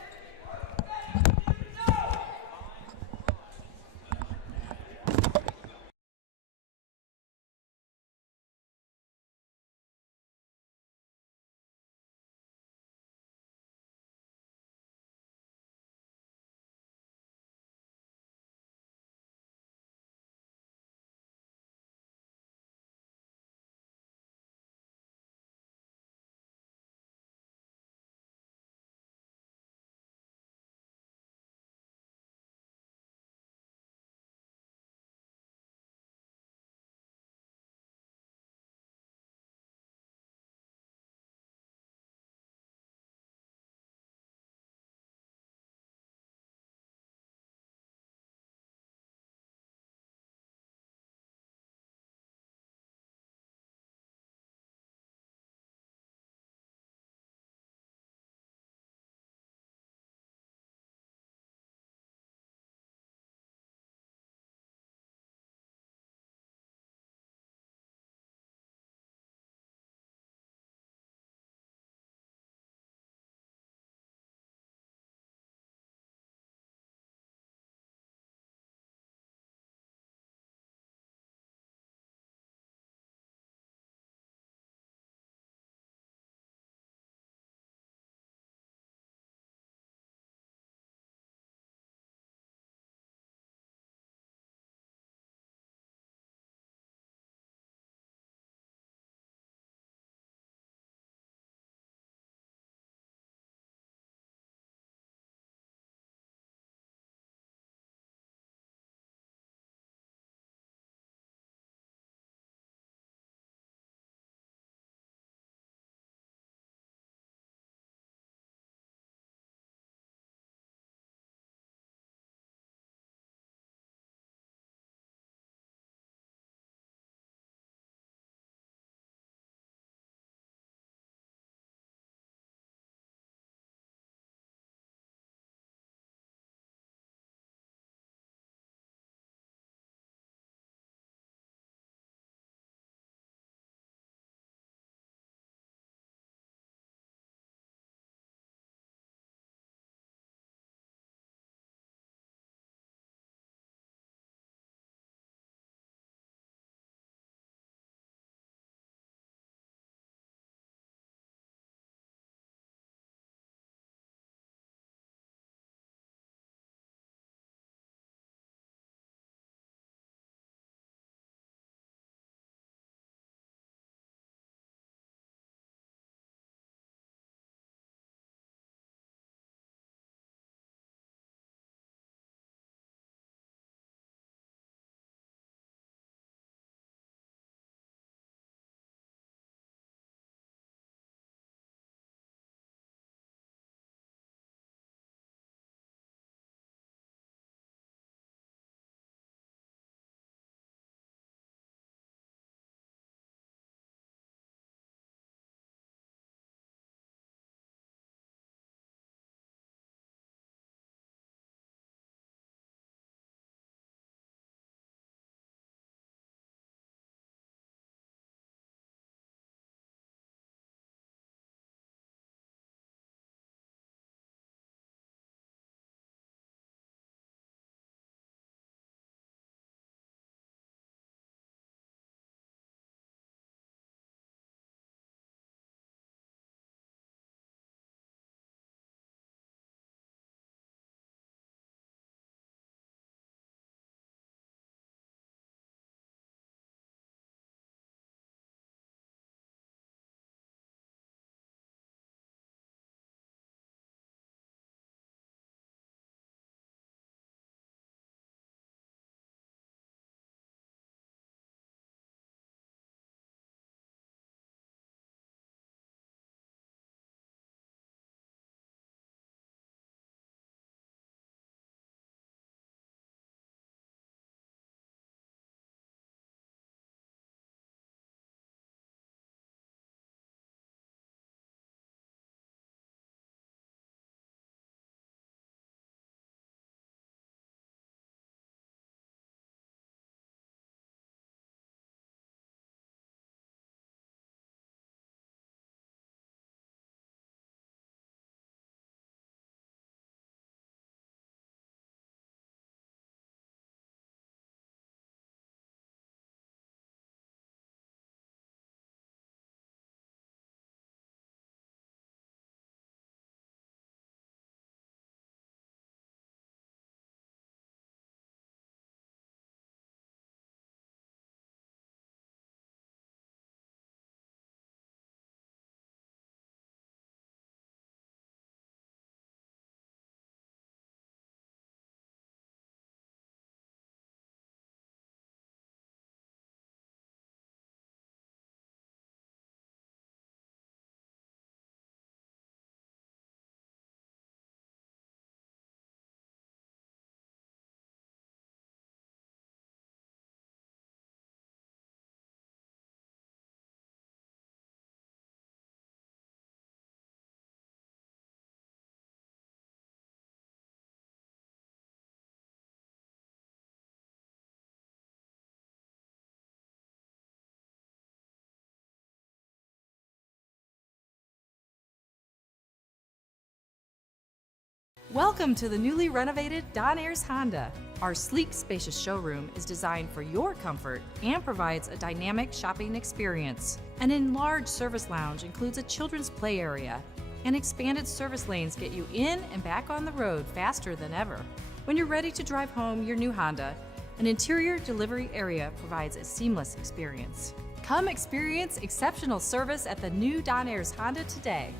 Welcome to the newly renovated Don Ayers Honda. Our sleek, spacious showroom is designed for your comfort and provides a dynamic shopping experience. An enlarged service lounge includes a children's play area, and expanded service lanes get you in and back on the road faster than ever. When you're ready to drive home your new Honda, an interior delivery area provides a seamless experience. Come experience exceptional service at the new Don Ayers Honda today.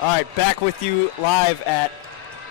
All right, back with you live at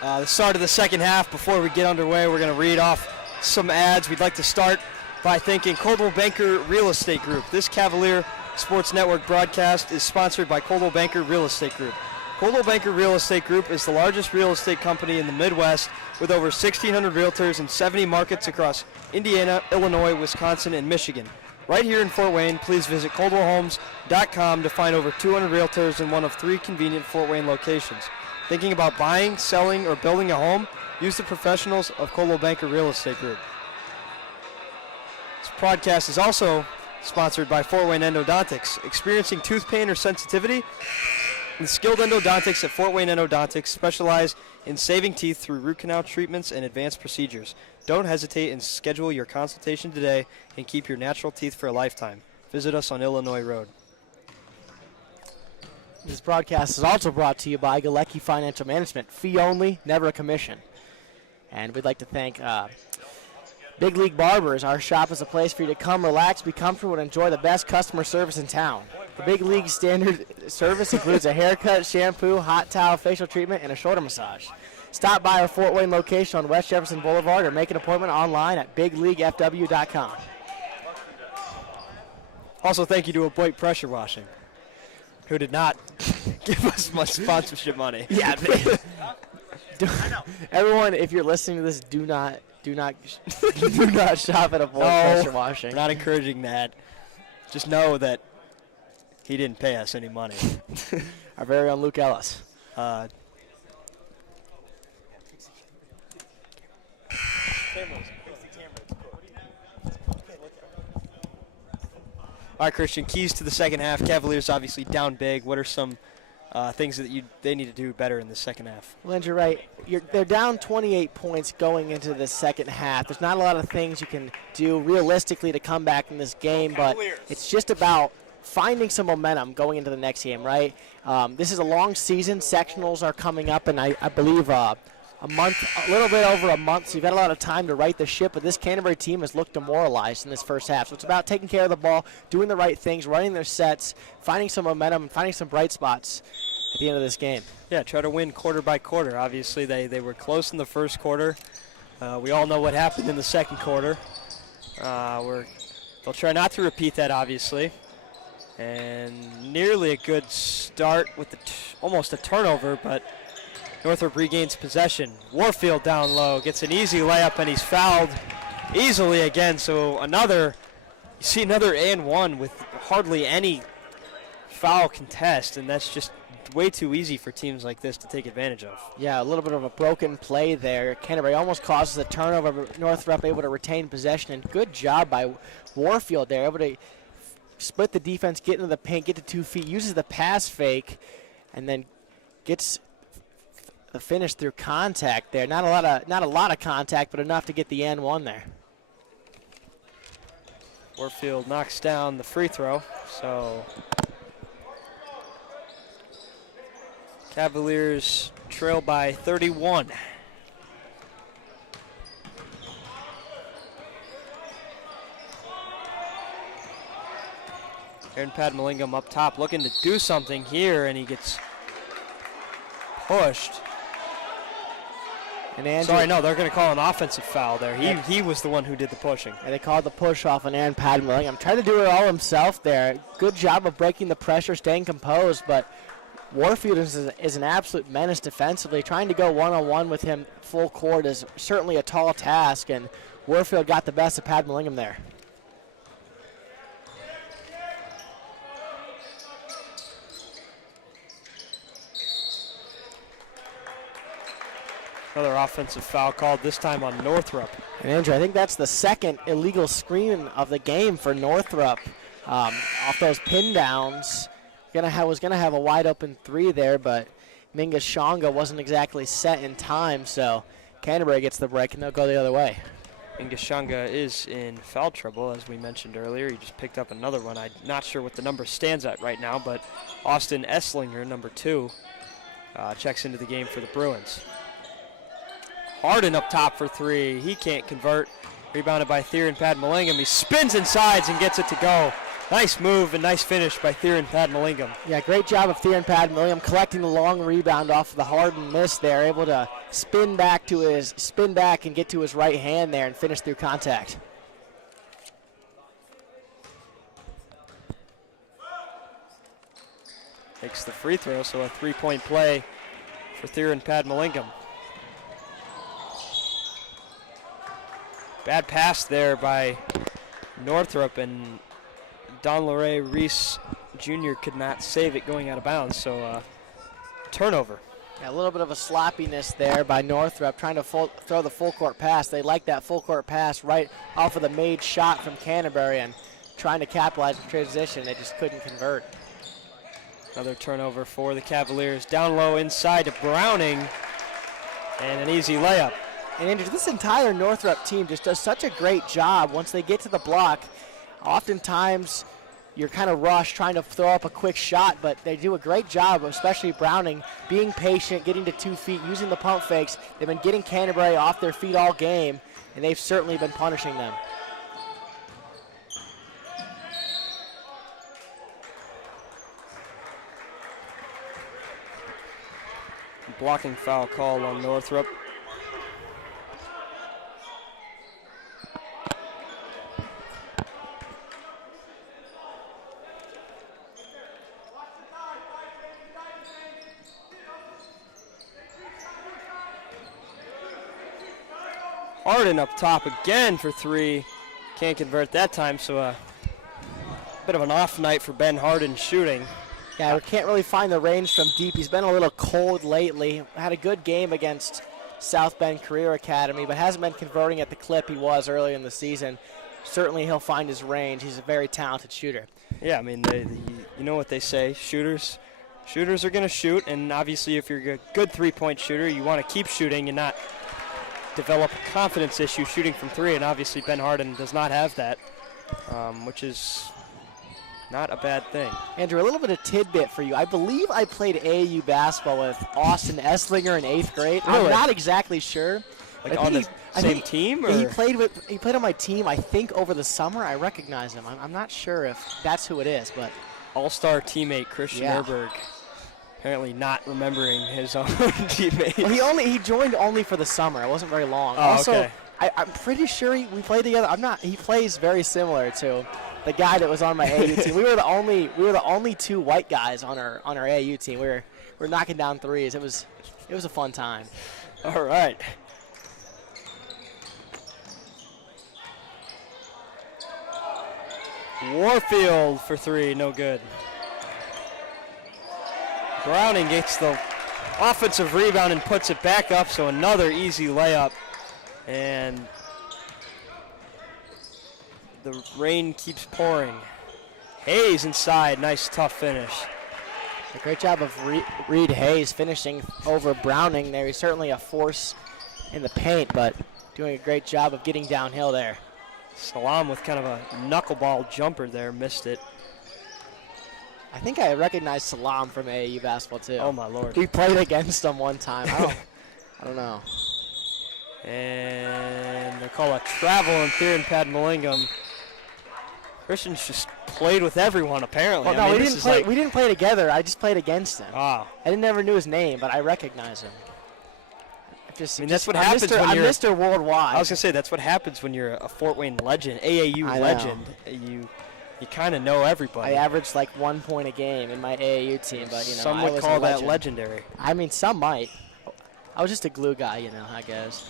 the start of the second half. Before we get underway, we're going to read off some ads. We'd like to start by thanking Coldwell Banker Real Estate Group. This Cavalier Sports Network broadcast is sponsored by Coldwell Banker Real Estate Group. Coldwell Banker Real Estate Group is the largest real estate company in the Midwest with over 1,600 realtors in 70 markets across Indiana, Illinois, Wisconsin, and Michigan. Right here in Fort Wayne, please visit ColdwellHomes.com to find over 200 realtors in one of 3 convenient Fort Wayne locations. Thinking about buying, selling, or building a home? Use the professionals of Coldwell Banker Real Estate Group. This podcast is also sponsored by Fort Wayne Endodontics. Experiencing tooth pain or sensitivity? The skilled endodontics at Fort Wayne Endodontics specialize in saving teeth through root canal treatments and advanced procedures. Don't hesitate and schedule your consultation today and keep your natural teeth for a lifetime. Visit us on Illinois Road. This broadcast is also brought to you by Galecki Financial Management. Fee only, never a commission. And we'd like to thank Big League Barbers. Our shop is a place for you to come, relax, be comfortable, and enjoy the best customer service in town. The Big League standard service includes a haircut, shampoo, hot towel, facial treatment, and a shoulder massage. Stop by our Fort Wayne location on West Jefferson Boulevard or make an appointment online at bigleaguefw.com. Also, thank you to Aboit Pressure Washing, who did not give us much sponsorship money. Yeah. Everyone, if you're listening to this, do not shop at Aboit Pressure Washing. We're not encouraging that. Just know that he didn't pay us any money. Our very own Luke Ellis. All right, Christian, keys to the second half. Cavaliers obviously down big. What are some things that they need to do better in the second half? Well, you're right. They're down 28 points going into the second half. There's not a lot of things you can do realistically to come back in this game, but it's just about finding some momentum going into the next game, right? This is a long season. Sectionals are coming up, and I believe a little bit over a month, so you've got a lot of time to right the ship, but this Canterbury team has looked demoralized in this first half. So it's about taking care of the ball, doing the right things, running their sets, finding some momentum, and finding some bright spots at the end of this game. Yeah, try to win quarter by quarter. Obviously, they were close in the first quarter. We all know what happened in the second quarter. They'll try not to repeat that, obviously. And nearly a good start with almost a turnover, but Northrop regains possession. Warfield down low, gets an easy layup, and he's fouled easily again. So you see another and one with hardly any foul contest, and that's just way too easy for teams like this to take advantage of. Yeah, a little bit of a broken play there. Canterbury almost causes a turnover, but Northrop able to retain possession, and good job by Warfield there, able to split the defense, get into the paint, get to 2 feet, uses the pass fake, and then gets the finish through contact there. Not a lot of contact, but enough to get the and one there. Warfield knocks down the free throw, so Cavaliers trail by 31. Aaron Padmalingam up top looking to do something here, and he gets pushed. And Andrew, sorry, no, they're going to call an offensive foul there. He was the one who did the pushing. And they called the push off on Aaron Padmalingam. Tried to do it all himself there. Good job of breaking the pressure, staying composed, but Warfield is an absolute menace defensively. Trying to go one-on-one with him full court is certainly a tall task, and Warfield got the best of Pat Millingham there. Another offensive foul called, this time on Northrop. And Andrew, I think that's the second illegal screen of the game for Northrop. Off those pin downs, was gonna have a wide open three there, but Minga Shonga wasn't exactly set in time, so Canterbury gets the break and they'll go the other way. Ingashanga is in foul trouble, as we mentioned earlier. He just picked up another one. I'm not sure what the number stands at right now, but Austin Esslinger, number 2, checks into the game for the Bruins. Harden up top for 3. He can't convert. Rebounded by Theron Padmalingam. He spins inside and gets it to go. Nice move and nice finish by Theron Padmalingam. Yeah, great job of Theron Padmalingam collecting the long rebound off of the Harden miss there, able to spin back and get to his right hand there and finish through contact. Makes the free throw, so a 3-point play for Theron Padmalingam. Bad pass there by Northrop, and Don Luray Reese Jr. could not save it going out of bounds, so turnover. Yeah, a little bit of a sloppiness there by Northrop trying to throw the full court pass. They like that full court pass right off of the made shot from Canterbury and trying to capitalize in transition. They just couldn't convert. Another turnover for the Cavaliers. Down low inside to Browning, and an easy layup. And Andrew, this entire Northrop team just does such a great job once they get to the block. Oftentimes, you're kind of rushed trying to throw up a quick shot, but they do a great job, especially Browning, being patient, getting to 2 feet, using the pump fakes. They've been getting Canterbury off their feet all game, and they've certainly been punishing them. Blocking foul call on Northrop. Harden up top again for 3. Can't convert that time, so a bit of an off night for Ben Harden shooting. Yeah, we can't really find the range from deep. He's been a little cold lately. Had a good game against South Bend Career Academy, but hasn't been converting at the clip he was earlier in the season. Certainly he'll find his range. He's a very talented shooter. Yeah, I mean, you know what they say, shooters are going to shoot, and obviously if you're a good three-point shooter, you want to keep shooting and not develop a confidence issue shooting from 3, and obviously Ben Harden does not have that, which is not a bad thing. Andrew, a little bit of tidbit for you. I believe I played AAU basketball with Austin Esslinger in 8th grade. Really? I'm not exactly sure. Like on the same team? Or? He played on my team, I think, over the summer. I recognize him. I'm not sure if that's who it is, but all-star teammate Christian Erberg. Apparently not remembering his own teammate. Well, he joined only for the summer. It wasn't very long. Oh, also, okay. I'm pretty sure we played together. He plays very similar to the guy that was on my AAU team. We were the only 2 white guys on our AAU team. We were knocking down threes. It was a fun time. All right. Warfield for 3, no good. Browning gets the offensive rebound and puts it back up, so another easy layup. And the rain keeps pouring. Hayes inside, nice tough finish. A great job of Reed Hayes finishing over Browning there. He's certainly a force in the paint, but doing a great job of getting downhill there. Salam with kind of a knuckleball jumper there, missed it. I think I recognize Salam from AAU basketball too. Oh my Lord. We played against him one time. I don't know. And they call a travel on Theron Padmalingam. Christian's just played with everyone apparently. Well, no, we didn't play together. I just played against him. Ah. I never knew his name, but I recognize him. That's what happens when you're Mr. Worldwide. I was gonna say that's what happens when you're a Fort Wayne legend, AAU legend. You You kind of know everybody. I averaged like 1 point a game in my AAU team, but Some I would was call a that legend. legendary. I mean, some might. I was just a glue guy, I guess.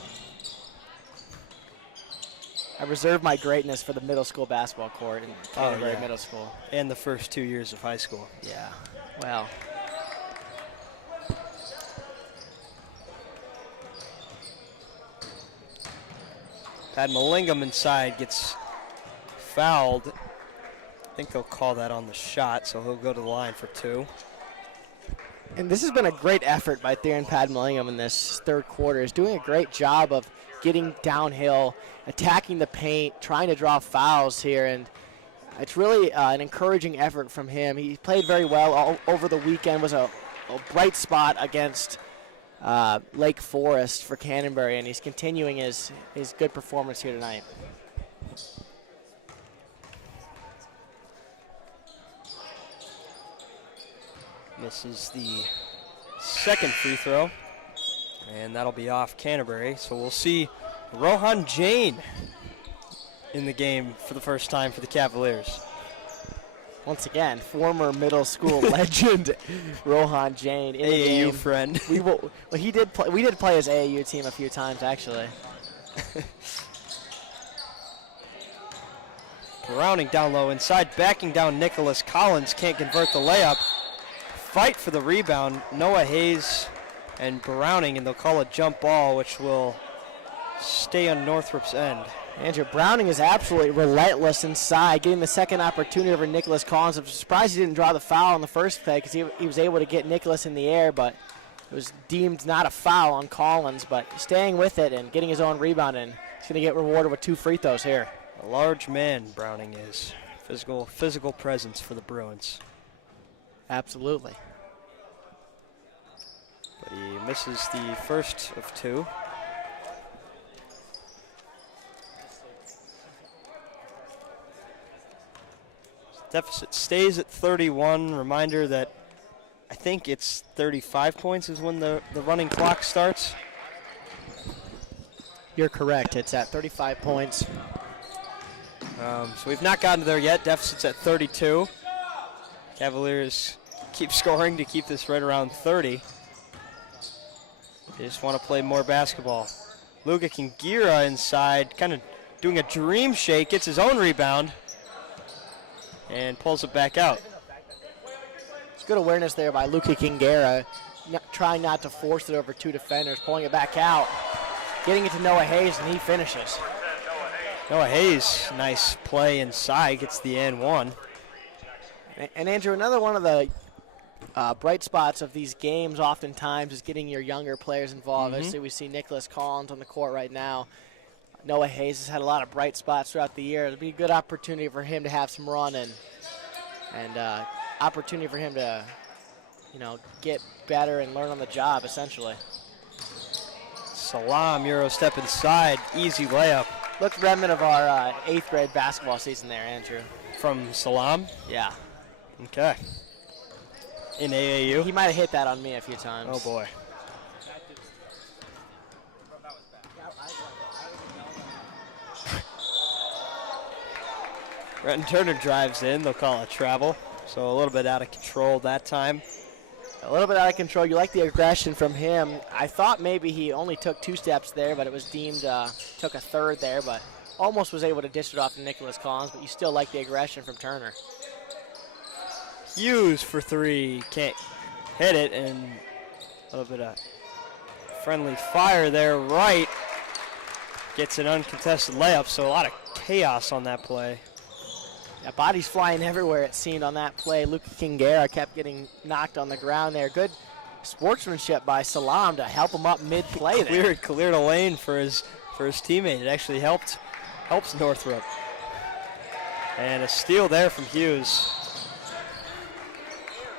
I reserved my greatness for the middle school basketball court in Canterbury Middle School. And the first 2 years of high school. Yeah, well. Padmalingam inside gets fouled. I think they'll call that on the shot, so he'll go to the line for 2. And this has been a great effort by Theron Padmalingam in this third quarter. He's doing a great job of getting downhill, attacking the paint, trying to draw fouls here, and it's really an encouraging effort from him. He played very well all over the weekend, was a bright spot against Lake Forest for Canterbury, and he's continuing his good performance here tonight. Misses the second free throw, and that'll be off Canterbury. So we'll see Rohan Jain in the game for the first time for the Cavaliers. Once again, former middle school legend Rohan Jain in the AAU game. friend. We did play his AAU team a few times actually. Browning down low inside, backing down Nicholas Collins, can't convert the layup. Fight for the rebound, Noah Hayes and Browning, and they'll call a jump ball, which will stay on Northrop's end. Andrew Browning is absolutely relentless inside, getting the second opportunity over Nicholas Collins. I'm surprised he didn't draw the foul in the first play because he was able to get Nicholas in the air, but it was deemed not a foul on Collins, but staying with it and getting his own rebound, and he's going to get rewarded with 2 free throws here. A large man, Browning is. Physical presence for the Bruins. Absolutely. But he misses the first of 2. Deficit stays at 31. Reminder that I think it's 35 points is when the running clock starts. You're correct. It's at 35 points. So we've not gotten there yet. Deficit's at 32. Cavaliers keep scoring to keep this right around 30. They just want to play more basketball. Luka Kingira inside, kind of doing a dream shake, gets his own rebound, and pulls it back out. It's good awareness there by Luka Kingira, trying not to force it over 2 defenders, pulling it back out, getting it to Noah Hayes, and he finishes. Noah Hayes, nice play inside, gets the and 1. And Andrew, another one of the bright spots of these games oftentimes is getting your younger players involved. Obviously, we see Nicholas Collins on the court right now. Noah Hayes has had a lot of bright spots throughout the year. It'll be a good opportunity for him to have some run and opportunity for him to, get better and learn on the job, essentially. Salam, Euro step inside, easy layup. Look, remnant of our 8th grade basketball season there, Andrew. From Salam? Yeah. Okay. In AAU? He might have hit that on me a few times. Oh, boy. Renton Turner drives in. They'll call it travel. So a little bit out of control that time. A little bit out of control. You like the aggression from him. I thought maybe he only took 2 steps there, but it was deemed took a 3rd there, but almost was able to dish it off to Nicholas Collins, but you still like the aggression from Turner. Hughes for 3. Can't hit it, and a little bit of friendly fire there right. Gets an uncontested layup, so a lot of chaos on that play. Yeah, bodies flying everywhere, it seemed, on that play. Luka Kingira kept getting knocked on the ground there. Good sportsmanship by Salam to help him up mid-play there. Cleared a lane for his teammate. It actually helps Northrop. And a steal there from Hughes.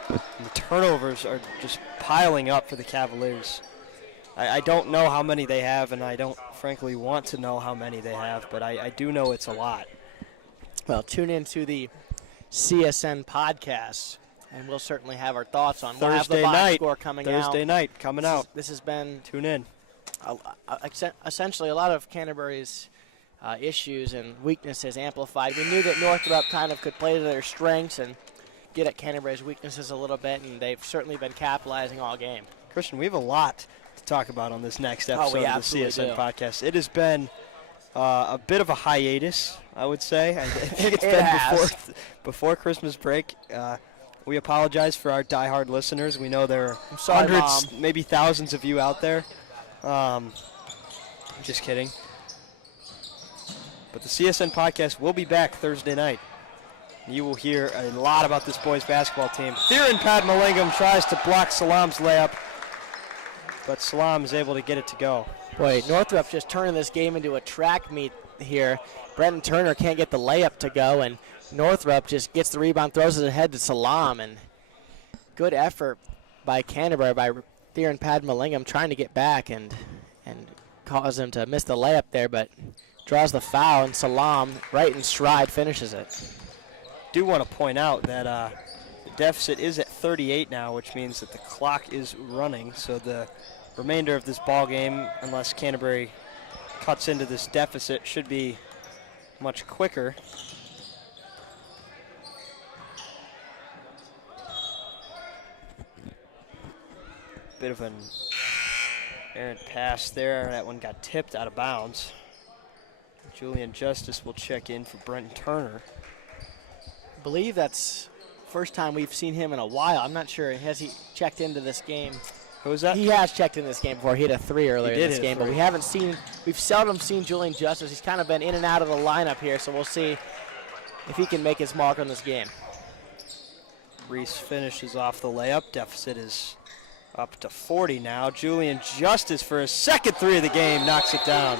And the turnovers are just piling up for the Cavaliers. I don't know how many they have, and I don't frankly want to know how many they have, but I do know it's a lot. Well, tune in to the CSN podcast, and we'll certainly have our thoughts on we'll have the box score coming out. Thursday night coming out. This has been Tune in. essentially a lot of Canterbury's issues and weaknesses amplified. We knew that Northrop kind of could play to their strengths and get at Canterbury's weaknesses a little bit, and they've certainly been capitalizing all game. Christian, we have a lot to talk about on this next episode of the CSN podcast. It has been a bit of a hiatus, I would say. I think it's been before Christmas break. We apologize for our diehard listeners. We know there are hundreds, maybe thousands of you out there. Just kidding. But the CSN podcast will be back Thursday night. You will hear a lot about this boys basketball team. Theron Padmalingam tries to block Salam's layup, but Salam is able to get it to go. Boy, Northrop just turning this game into a track meet here. Brenton Turner can't get the layup to go, and Northrop just gets the rebound, throws it ahead to Salam, and good effort by Canterbury, by Theron Padmalingam trying to get back and cause him to miss the layup there, but draws the foul, and Salam, right in stride, finishes it. Do want to point out that the deficit is at 38 now, which means that the clock is running. So the remainder of this ball game, unless Canterbury cuts into this deficit, should be much quicker. Bit of an errant pass there. That one got tipped out of bounds. Julian Justice will check in for Brenton Turner. I believe that's first time we've seen him in a while. I'm not sure. Has he checked into this game? Who was that? He has checked in this game before. He hit a 3 earlier in this game, but we've seldom seen Julian Justice. He's kind of been in and out of the lineup here, so we'll see if he can make his mark on this game. Reese finishes off the layup. Deficit is up to 40 now. Julian Justice for his second 3 of the game knocks it down.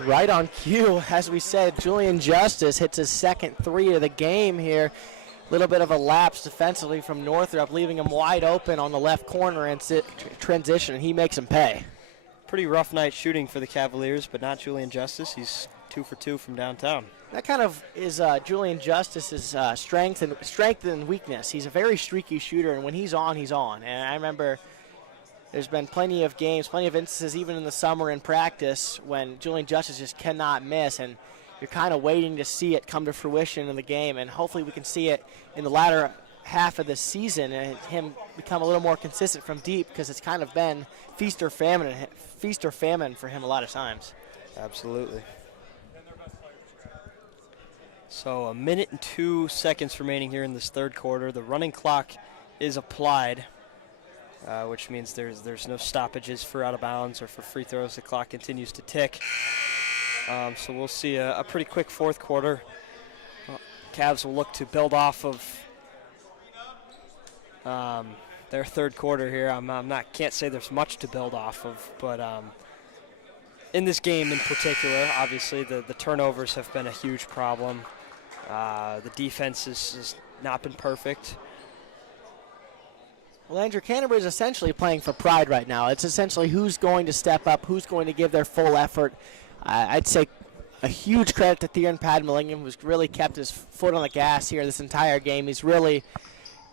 Right on cue, as we said, Julian Justice hits his second 3 of the game here. A little bit of a lapse defensively from Northrop, leaving him wide open on the left corner and transition, and he makes him pay. Pretty rough night shooting for the Cavaliers, but not Julian Justice. He's 2 for 2 from downtown. That kind of is Julian Justice's strength and weakness. He's a very streaky shooter, and when he's on, he's on. And I remember there's been plenty of games, plenty of instances, even in the summer in practice, when Julian Justice just cannot miss, and you're kind of waiting to see it come to fruition in the game, and hopefully we can see it in the latter half of the season and him become a little more consistent from deep, because it's kind of been feast or famine for him a lot of times. Absolutely. So 1 minute and 2 seconds remaining here in this third quarter. The running clock is applied, which means there's no stoppages for out of bounds or for free throws. The clock continues to tick. So we'll see a pretty quick fourth quarter. Cavs will look to build off of their third quarter here. Can't say there's much to build off of, but in this game in particular, obviously the turnovers have been a huge problem. The defense has not been perfect. Well, Andrew, Canterbury is essentially playing for pride right now. It's essentially who's going to step up, who's going to give their full effort. I'd say a huge credit to Theron Padmalingam, who's really kept his foot on the gas here this entire game. He's really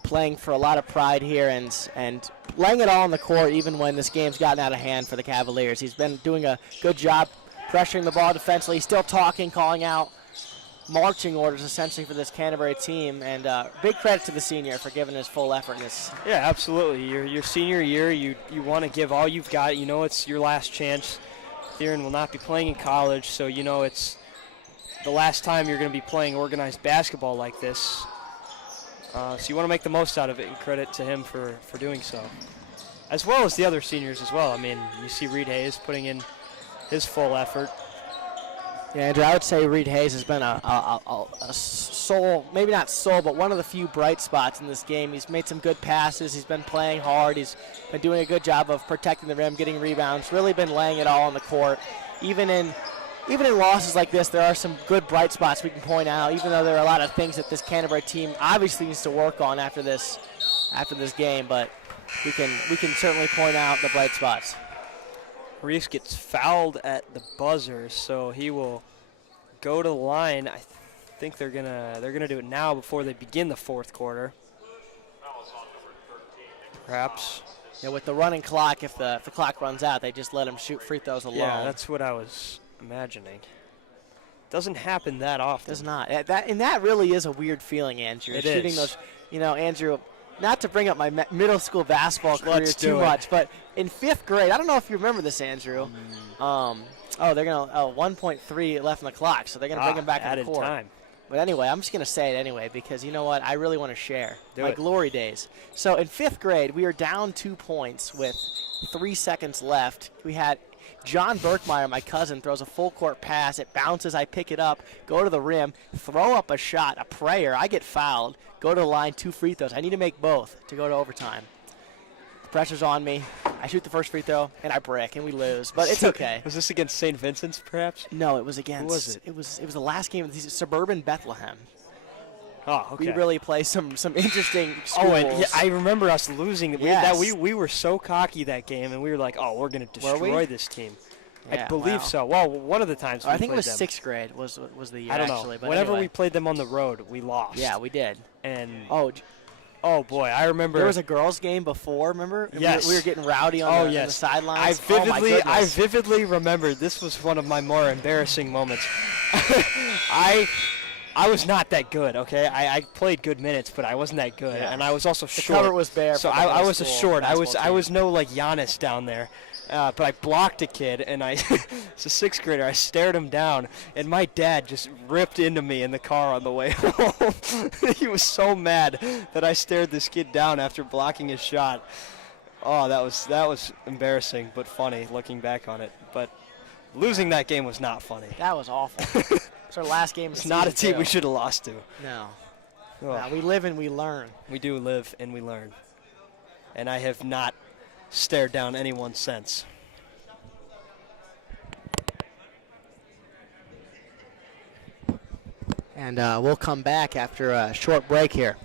playing for a lot of pride here and laying it all on the court even when this game's gotten out of hand for the Cavaliers. He's been doing a good job pressuring the ball defensively. He's still talking, calling out marching orders essentially for this Canterbury team, and big credit to the senior for giving his full effort in this. Yeah, absolutely. Your senior year, you want to give all you've got. You know it's your last chance. Theron will not be playing in college, so you know it's the last time you're going to be playing organized basketball like this. So you want to make the most out of it, and credit to him for doing so. As well as the other seniors as well. I mean, you see Reed Hayes putting in his full effort. Yeah, Andrew, I would say Reed Hayes has been a soul, maybe not soul, but one of the few bright spots in this game. He's made some good passes. He's been playing hard. He's been doing a good job of protecting the rim, getting rebounds, really been laying it all on the court. Even in losses like this, there are some good bright spots we can point out, even though there are a lot of things that this Canterbury team obviously needs to work on after this game, but we can certainly point out the bright spots. Reese gets fouled at the buzzer, so he will go to the line. I think they're gonna do it now before they begin the fourth quarter. Perhaps. Yeah, with the running clock, if the clock runs out, they just let him shoot free throws alone. Yeah, that's what I was imagining. Doesn't happen that often. Does not. That really is a weird feeling, Andrew. It Shooting is. those, Andrew, not to bring up my middle school basketball career too much, but in 5th grade, I don't know if you remember this, Andrew. They're going to 1.3 left on the clock, so they're going to bring him back on the court. Time. But anyway, I'm just going to say it anyway because you know what? I really want to share my it. glory days. So in 5th grade, we were down 2 points with 3 seconds left. We had John Berkmeyer, my cousin, throws a full court pass. It bounces. I pick it up, go to the rim, throw up a shot, a prayer. I get fouled, go to the line, 2 free throws. I need to make both to go to overtime. The pressure's on me. I shoot the first free throw, and I break, and we lose. But it's okay. Was this against St. Vincent's, perhaps? No, it was against. Who was it? It was the last game of the season, suburban Bethlehem. Oh, okay. We really play some interesting schools. Oh, and I remember us losing. Yes. We were so cocky that game, and we were like, we're going to destroy this team. Yeah, I believe so. Well, one of the times we I think it played was them. 6th grade was the year, I don't actually. know. But Whenever anyway. we played them on the road, we lost. Yeah, we did. And Oh, boy, I remember. there was a girls' game before, remember? And Yes. we were getting rowdy on the sidelines. I vividly remember this was one of my more embarrassing moments. I was not that good, okay? I played good minutes, but I wasn't that good, and I was also short. The cover was bare. So for the I middle was a school short. I basketball was team. no like Giannis down there. But I blocked a kid, and it's a 6th grader. I stared him down, and my dad just ripped into me in the car on the way home. He was so mad that I stared this kid down after blocking his shot. Oh, that was embarrassing, but funny looking back on it. But losing that game was not funny. That was awful. It's our last game of It's the not a season, team we too. should have lost to. No. Oh. No, we live and we learn. We do live and we learn. And I have not stared down anyone since. And we'll come back after a short break here.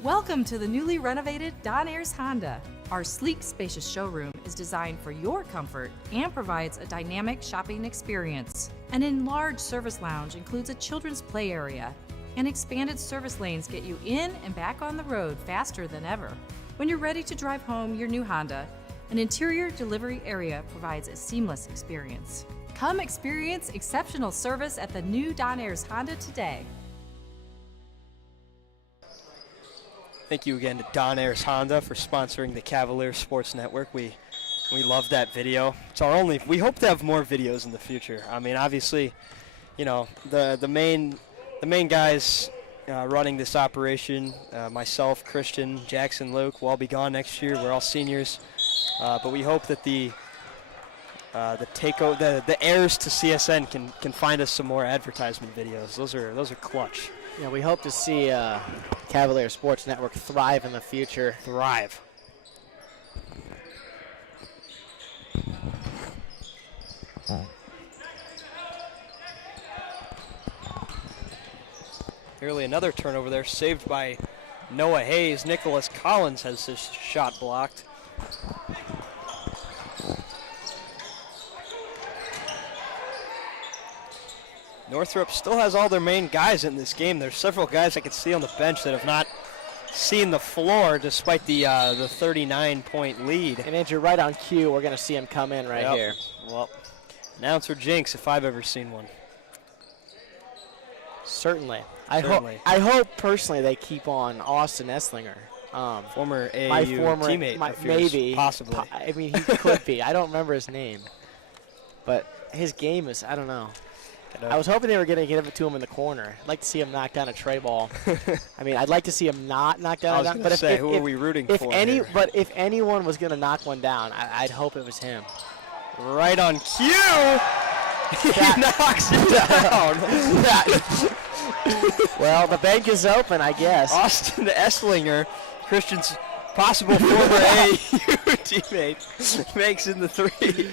Welcome to the newly renovated Don Ayers Honda. Our sleek, spacious showroom is designed for your comfort and provides a dynamic shopping experience. An enlarged service lounge includes a children's play area, and expanded service lanes get you in and back on the road faster than ever. When you're ready to drive home your new Honda, an interior delivery area provides a seamless experience. Come experience exceptional service at the new Don Ayers Honda today. Thank you again to Don Ayers Honda for sponsoring the Cavaliers Sports Network. We love that video. It's our only. We hope to have more videos in the future. I mean, obviously, the main guys running this operation, myself, Christian, Jackson, Luke, will all be gone next year. We're all seniors, but we hope that the heirs to CSN can find us some more advertisement videos. Those are clutch. Yeah, we hope to see Cavalier Sports Network thrive in the future. Thrive. Nearly another turnover there, saved by Noah Hayes. Nicholas Collins has his shot blocked. Northrop still has all their main guys in this game. There's several guys I can see on the bench that have not seen the floor despite the 39-point lead. And Andrew, right on cue, we're going to see him come in right here. Well, announcer jinx if I've ever seen one. Certainly. Certainly. I hope personally they keep on Austin Esslinger. Former AAU my former teammate, maybe. possibly. I mean, he could be. I don't remember his name. But his game is, I don't know. I was hoping they were going to give it to him in the corner. I'd like to see him knock down a tray ball. I mean, I'd like to see him not knock down. I was going to say, who are we rooting for here? But if anyone was going to knock one down, I'd hope it was him. Right on cue, he knocks it down. Well, the bank is open, I guess. Austin Esslinger, Christian's possible former AAU teammate, makes in the three.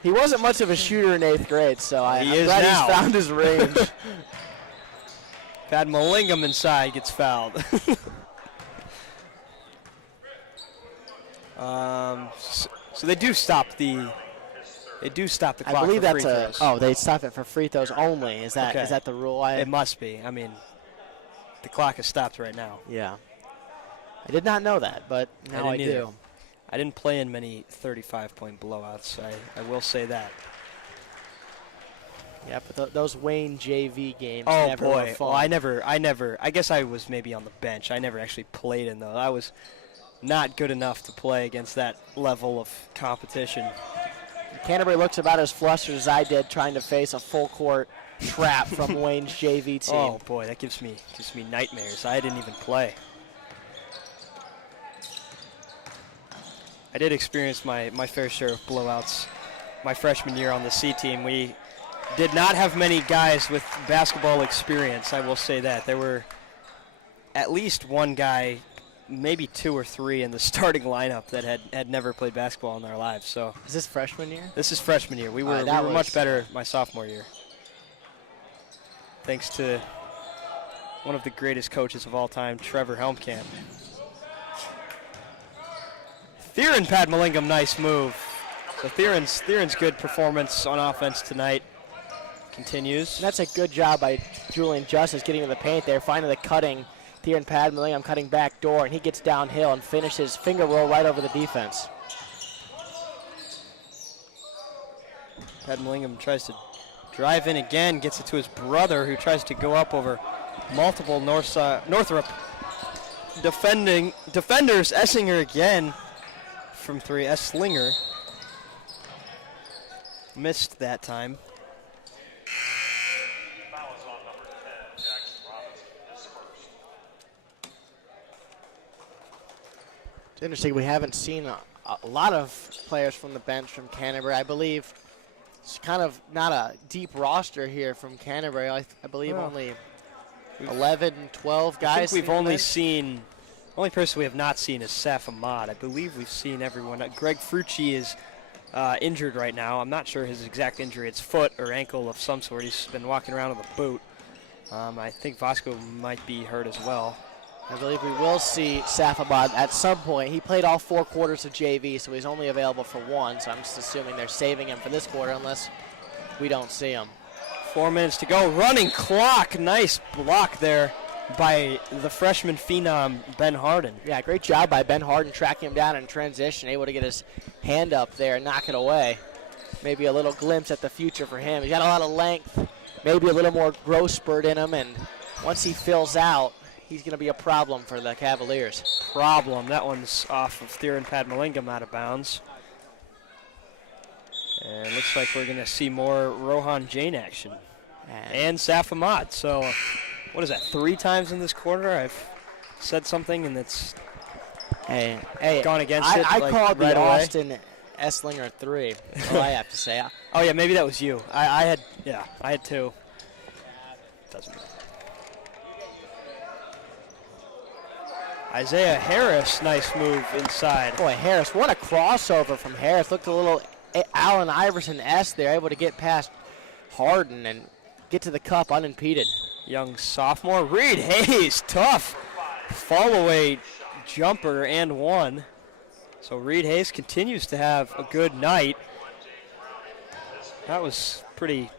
He wasn't much of a shooter in 8th grade, so I'm glad now. he's found his range. Pat Mallingham inside gets fouled. So they do stop the. They do stop the clock. I believe for that's free throws. Oh, they stop it for free throws only. Is that Okay. is that the rule? It must be. I mean, the clock is stopped right now. Yeah. I did not know that, but now I didn't do. I didn't play in many 35-point blowouts. I will say that. Yeah, but those Wayne JV games Oh never were boy! fun. Well, I never. I guess I was maybe on the bench. I never actually played in those. I was not good enough to play against that level of competition. Canterbury looks about as flustered as I did trying to face a full court trap from Wayne's JV team. Oh boy, that gives me nightmares. I didn't even play. I did experience my fair share of blowouts my freshman year on the C team. We did not have many guys with basketball experience, I will say that. There were at least one guy, maybe 2 or 3 in the starting lineup that had never played basketball in their lives. So Is this freshman year? this is freshman year. We were much better my sophomore year. Thanks to one of the greatest coaches of all time, Trevor Helmkamp. Theron Padmalingam, nice move. So Theron's good performance on offense tonight continues. That's a good job by Julian Justice getting in the paint there, finding the cutting. Theron Padmalingam cutting back door, and he gets downhill and finishes finger roll right over the defense. Padmalingam tries to drive in again, gets it to his brother, who tries to go up over multiple Northrop defenders. Essinger again from 3. Esslinger missed that time. It's interesting, we haven't seen a lot of players from the bench from Canterbury. I believe it's kind of not a deep roster here from Canterbury. I believe only 11, 12 guys. I think we've only seen, the only person we have not seen is Saf Ahmad. I believe we've seen everyone. Greg Frucci is injured right now. I'm not sure his exact injury. It's foot or ankle of some sort. He's been walking around with a boot. I think Vasco might be hurt as well. I believe we will see Safabad at some point. He played all 4 quarters of JV, so he's only available for 1. So I'm just assuming they're saving him for this quarter unless we don't see him. 4 minutes to go. Running clock. Nice block there by the freshman phenom, Ben Harden. Yeah, great job by Ben Harden tracking him down in transition, able to get his hand up there and knock it away. Maybe a little glimpse at the future for him. He's got a lot of length, maybe a little more growth spurt in him, and once he fills out, he's going to be a problem for the Cavaliers. Problem. That one's off of Theron Padmalingam out of bounds. And looks like we're going to see more Rohan Jain action. And Saf Ahmad. So, what is that, 3 times in this quarter? I've said something and it's gone against it. I like, called right the away. Austin Esslinger 3. That's all I have to say. Oh, yeah, maybe that was you. I had 2. Doesn't matter. Isaiah Harris, nice move inside. Boy, Harris, what a crossover from Harris. Looked a little Allen Iverson-esque there, able to get past Harden and get to the cup unimpeded. Young sophomore. Reed Hayes, tough fall-away jumper and 1. So Reed Hayes continues to have a good night. That was pretty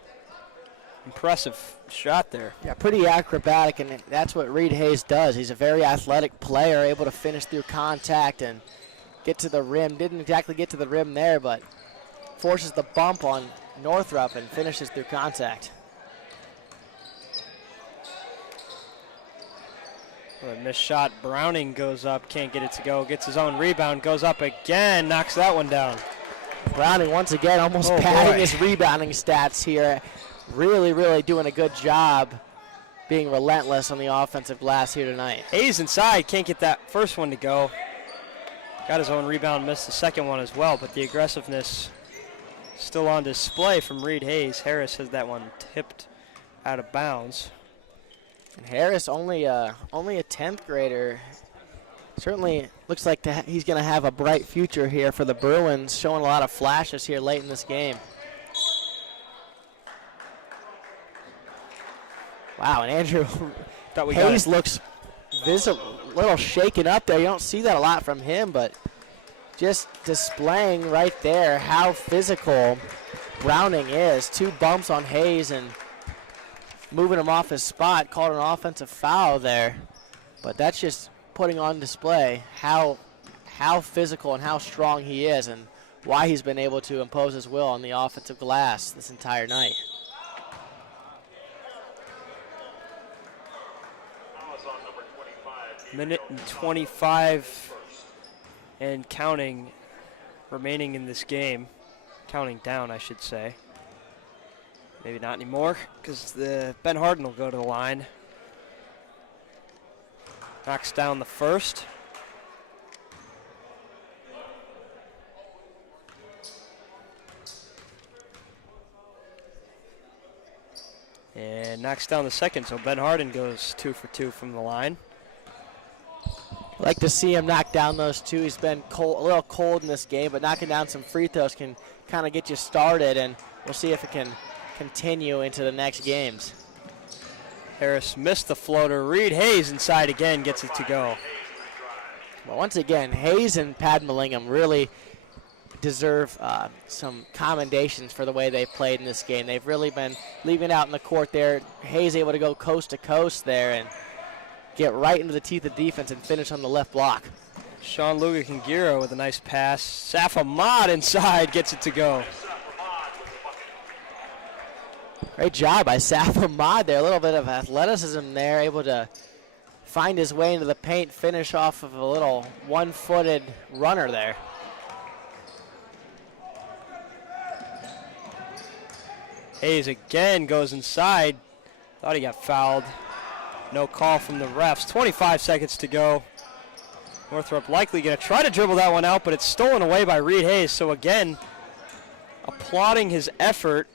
impressive shot there. Yeah, pretty acrobatic, and that's what Reed Hayes does. He's a very athletic player, able to finish through contact and get to the rim. Didn't exactly get to the rim there, but forces the bump on Northrop and finishes through contact. Well, a missed shot. Browning goes up, can't get it to go. Gets his own rebound, goes up again, knocks that one down. Browning once again almost padding his rebounding stats here. Really, really doing a good job being relentless on the offensive glass here tonight. Hayes inside, can't get that first one to go. Got his own rebound, missed the second one as well, but the aggressiveness still on display from Reed Hayes. Harris has that one tipped out of bounds. And Harris, only a 10th grader. Certainly looks like he's going to have a bright future here for the Bruins, showing a lot of flashes here late in this game. Wow, and Andrew Hayes looks a little shaken up there. You don't see that a lot from him, but just displaying right there how physical Browning is. 2 bumps on Hayes and moving him off his spot. Called an offensive foul there, but that's just putting on display how how physical and how strong he is and why he's been able to impose his will on the offensive glass this entire night. Minute and 25 and counting remaining in this game. Counting down, I should say. Maybe not anymore, because Ben Harden will go to the line. Knocks down the first. And knocks down the second, so Ben Harden goes 2 for 2 from the line. I'd like to see him knock down those two. He's been cold, a little cold in this game, but knocking down some free throws can kind of get you started, and we'll see if it can continue into the next games. Harris missed the floater. Reed Hayes inside again, gets it to go. Well, once again, Hayes and Padmalingham really deserve some commendations for the way they played in this game. They've really been leaving it out in the court there. Hayes able to go coast to coast there and get right into the teeth of defense and finish on the left block. Sean Luga-Kingiro with a nice pass. Saf Ahmad inside gets it to go. Great job by Saf Ahmad there. A little bit of athleticism there, able to find his way into the paint, finish off of a little one-footed runner there. Hayes again goes inside. Thought he got fouled. No call from the refs. 25 seconds to go. Northrop likely going to try to dribble that one out, but it's stolen away by Reed Hayes. So again, applauding his effort.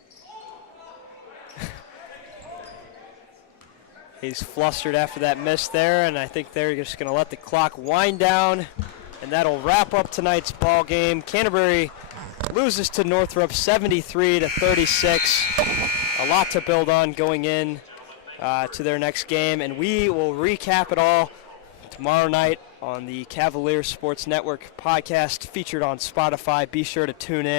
He's flustered after that miss there, and I think they're just going to let the clock wind down, and that'll wrap up tonight's ball game. Canterbury loses to Northrop 73-36. A lot to build on going in to their next game, and we will recap it all tomorrow night on the Cavaliers Sports Network podcast featured on Spotify. Be sure to tune in.